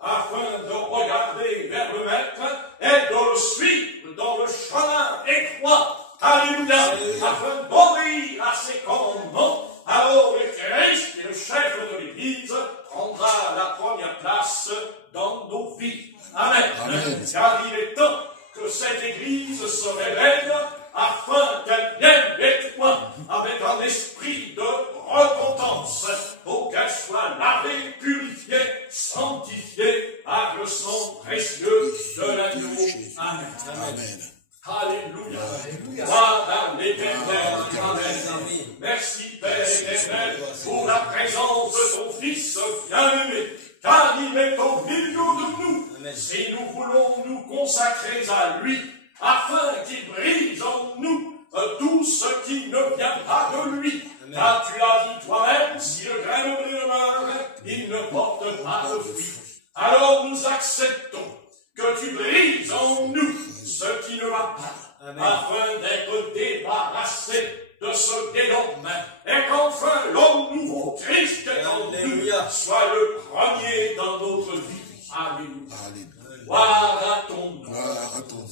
afin de regarder vers le Maître et de le suivre dans le chemin étroit. Alléluia. Afin d'obéir à ses commandements. Alors le Christ, qui est le chef de l'Église, prendra la première place dans nos vies. Amen. Amen. Car il est temps que cette Église se révèle afin qu'elle vienne vers toi avec un esprit de repentance pour qu'elle soit lavée, purifiée, sanctifiée par le sang précieux de l'agneau. Amen. Amen. Alléluia. Gloire à l'Éternel. Amen. Merci Père éternel pour la présence de ton Fils bien-aimé, car il est au milieu de nous. Et nous voulons nous consacrer à lui, afin qu'il brise en nous tout ce qui ne vient pas de lui. Car tu as dit toi-même, si le grain de blé demeure, il ne porte pas de fruit. Alors nous acceptons que tu brises en nous ce qui ne va pas, afin d'être débarrassés de ce déhomme, et qu'enfin l'homme nouveau, Christ en nous, soit le premier dans notre vie. Alléluia. Gloire à ton nom. Gloire à ton nom.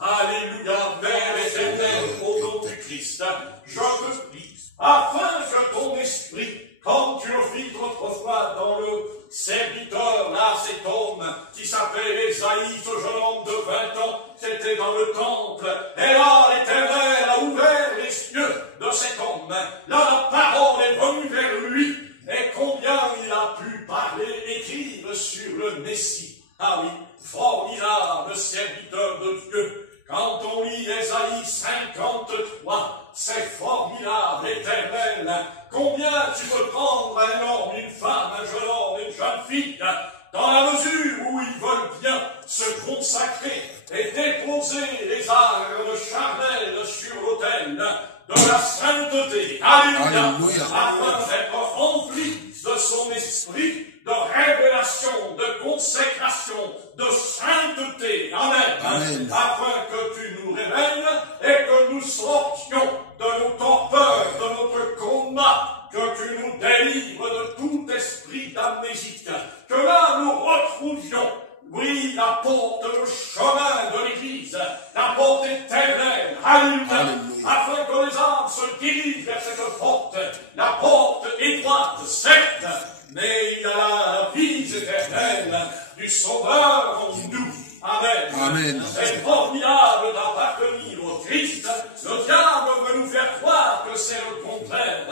Alléluia, Père éternel, au nom du Christ, je te prie, afin que ton esprit, comme tu le fis autrefois dans le serviteur, là, cet homme qui s'appelait Ésaïe, ce jeune homme de 20 ans, qui était dans le temple, et là, l'Éternel a ouvert les yeux de cet homme. Là, la parole est venue vers lui, et combien il a pu parler, écrire sur le Messie. Ah oui, formidable serviteur de Dieu. Quand on lit Ésaïe 53, c'est formidable, éternel. Combien tu peux prendre un homme, une femme, un jeune homme, une jeune fille, dans la mesure où ils veulent bien se consacrer et déposer les armes charnelles sur l'autel de la sainteté. Alléluia. Alléluia. Afin d'être rempli de son esprit, de révélation, de consécration, de sainteté. Amen. Amen. Afin que tu nous révèles et que nous sortions de nos torpeurs, de notre combat, que tu nous délivres de tout esprit d'amnésique, que là nous retrouvions, oui, la porte, le chemin de l'Église, la porte éternelle. Alléluia. Afin que les âmes se dirigent vers cette porte, la porte étroite, certes, mais il y a la vie éternelle du Sauveur en nous. Amen. Amen. C'est formidable d'appartenir au Christ. Le diable veut nous faire croire que c'est le contraire,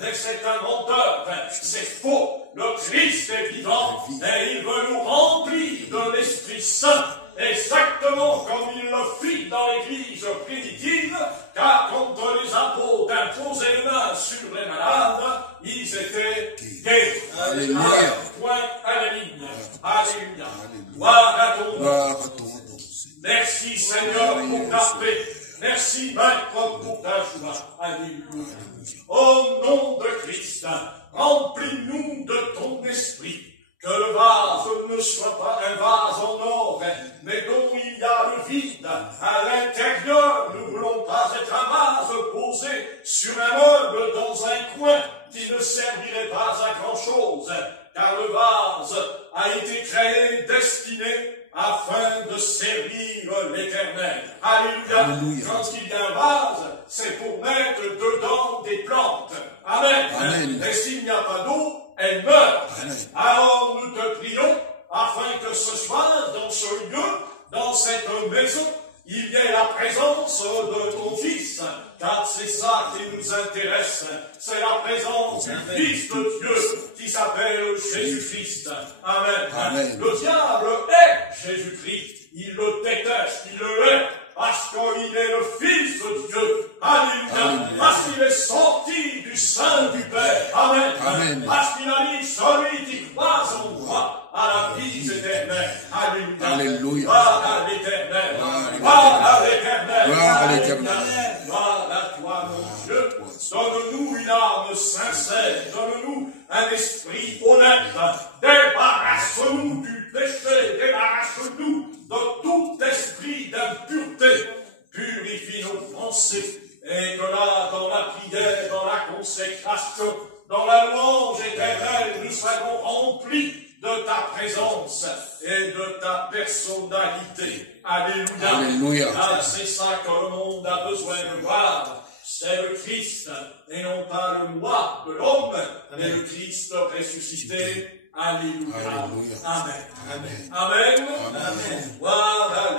mais c'est un menteur. C'est faux. Le Christ est vivant et il veut nous remplir de l'Esprit Saint, exactement comme il le fit dans l'Église primitive, car quand les apôtres imposaient les mains sur les malades, ils étaient guéris. Alléluia. Point à la ligne. Alléluia. Gloire à ton nom. Gloire à ton nom. Merci Seigneur pour ta paix. Merci Maître pour ta joie. Alléluia. Au nom de Christ, remplis-nous de ton esprit. Que le vase ne soit pas un vase en or, mais dont il y a le vide. À l'intérieur, nous ne voulons pas être un vase posé sur un meuble dans un coin qui ne servirait pas à grand-chose. Car le vase a été créé, destiné afin de servir l'Éternel. Alléluia. Alléluia. Quand il y a un vase, c'est pour mettre dedans des plantes. Amen. Amen. Et s'il n'y a pas d'eau, elle meurt. Amen. Alors nous te prions afin que ce soir, dans ce lieu, dans cette maison, il y ait la présence de ton Fils, car c'est ça qui nous intéresse. C'est la présence du Fils de Dieu qui s'appelle Jésus-Christ. Amen. Amen. Le diable est Jésus-Christ. Il le déteste, il le hait, parce qu'il est le Fils de Dieu. Alléluia. Alléluia. Parce qu'il est sorti du sein du Père. Amen. Amen. Parce qu'il a dit, celui qui croit en moi à la vie éternelle. Alléluia. Alléluia. Gloire à l'éternel. Gloire Gloire à l'éternel. Gloire à l'éternel. Gloire à toi, mon Dieu. Donne-nous une âme sincère. Donne-nous un esprit honnête. Débarrasse-nous du péché. Débarrasse-nous de tout esprit d'impureté. Purifie nos pensées. Et que là, dans la prière, dans la consécration, dans la louange éternelle, nous soyons remplis de ta présence et de ta personnalité. Alléluia. Alléluia. Ah, c'est ça que le monde a besoin de voir. C'est le Christ, et non pas le moi de l'homme, mais le Christ ressuscité. Alléluia. Alléluia. Amen. Amen. Amen. Amen. Voilà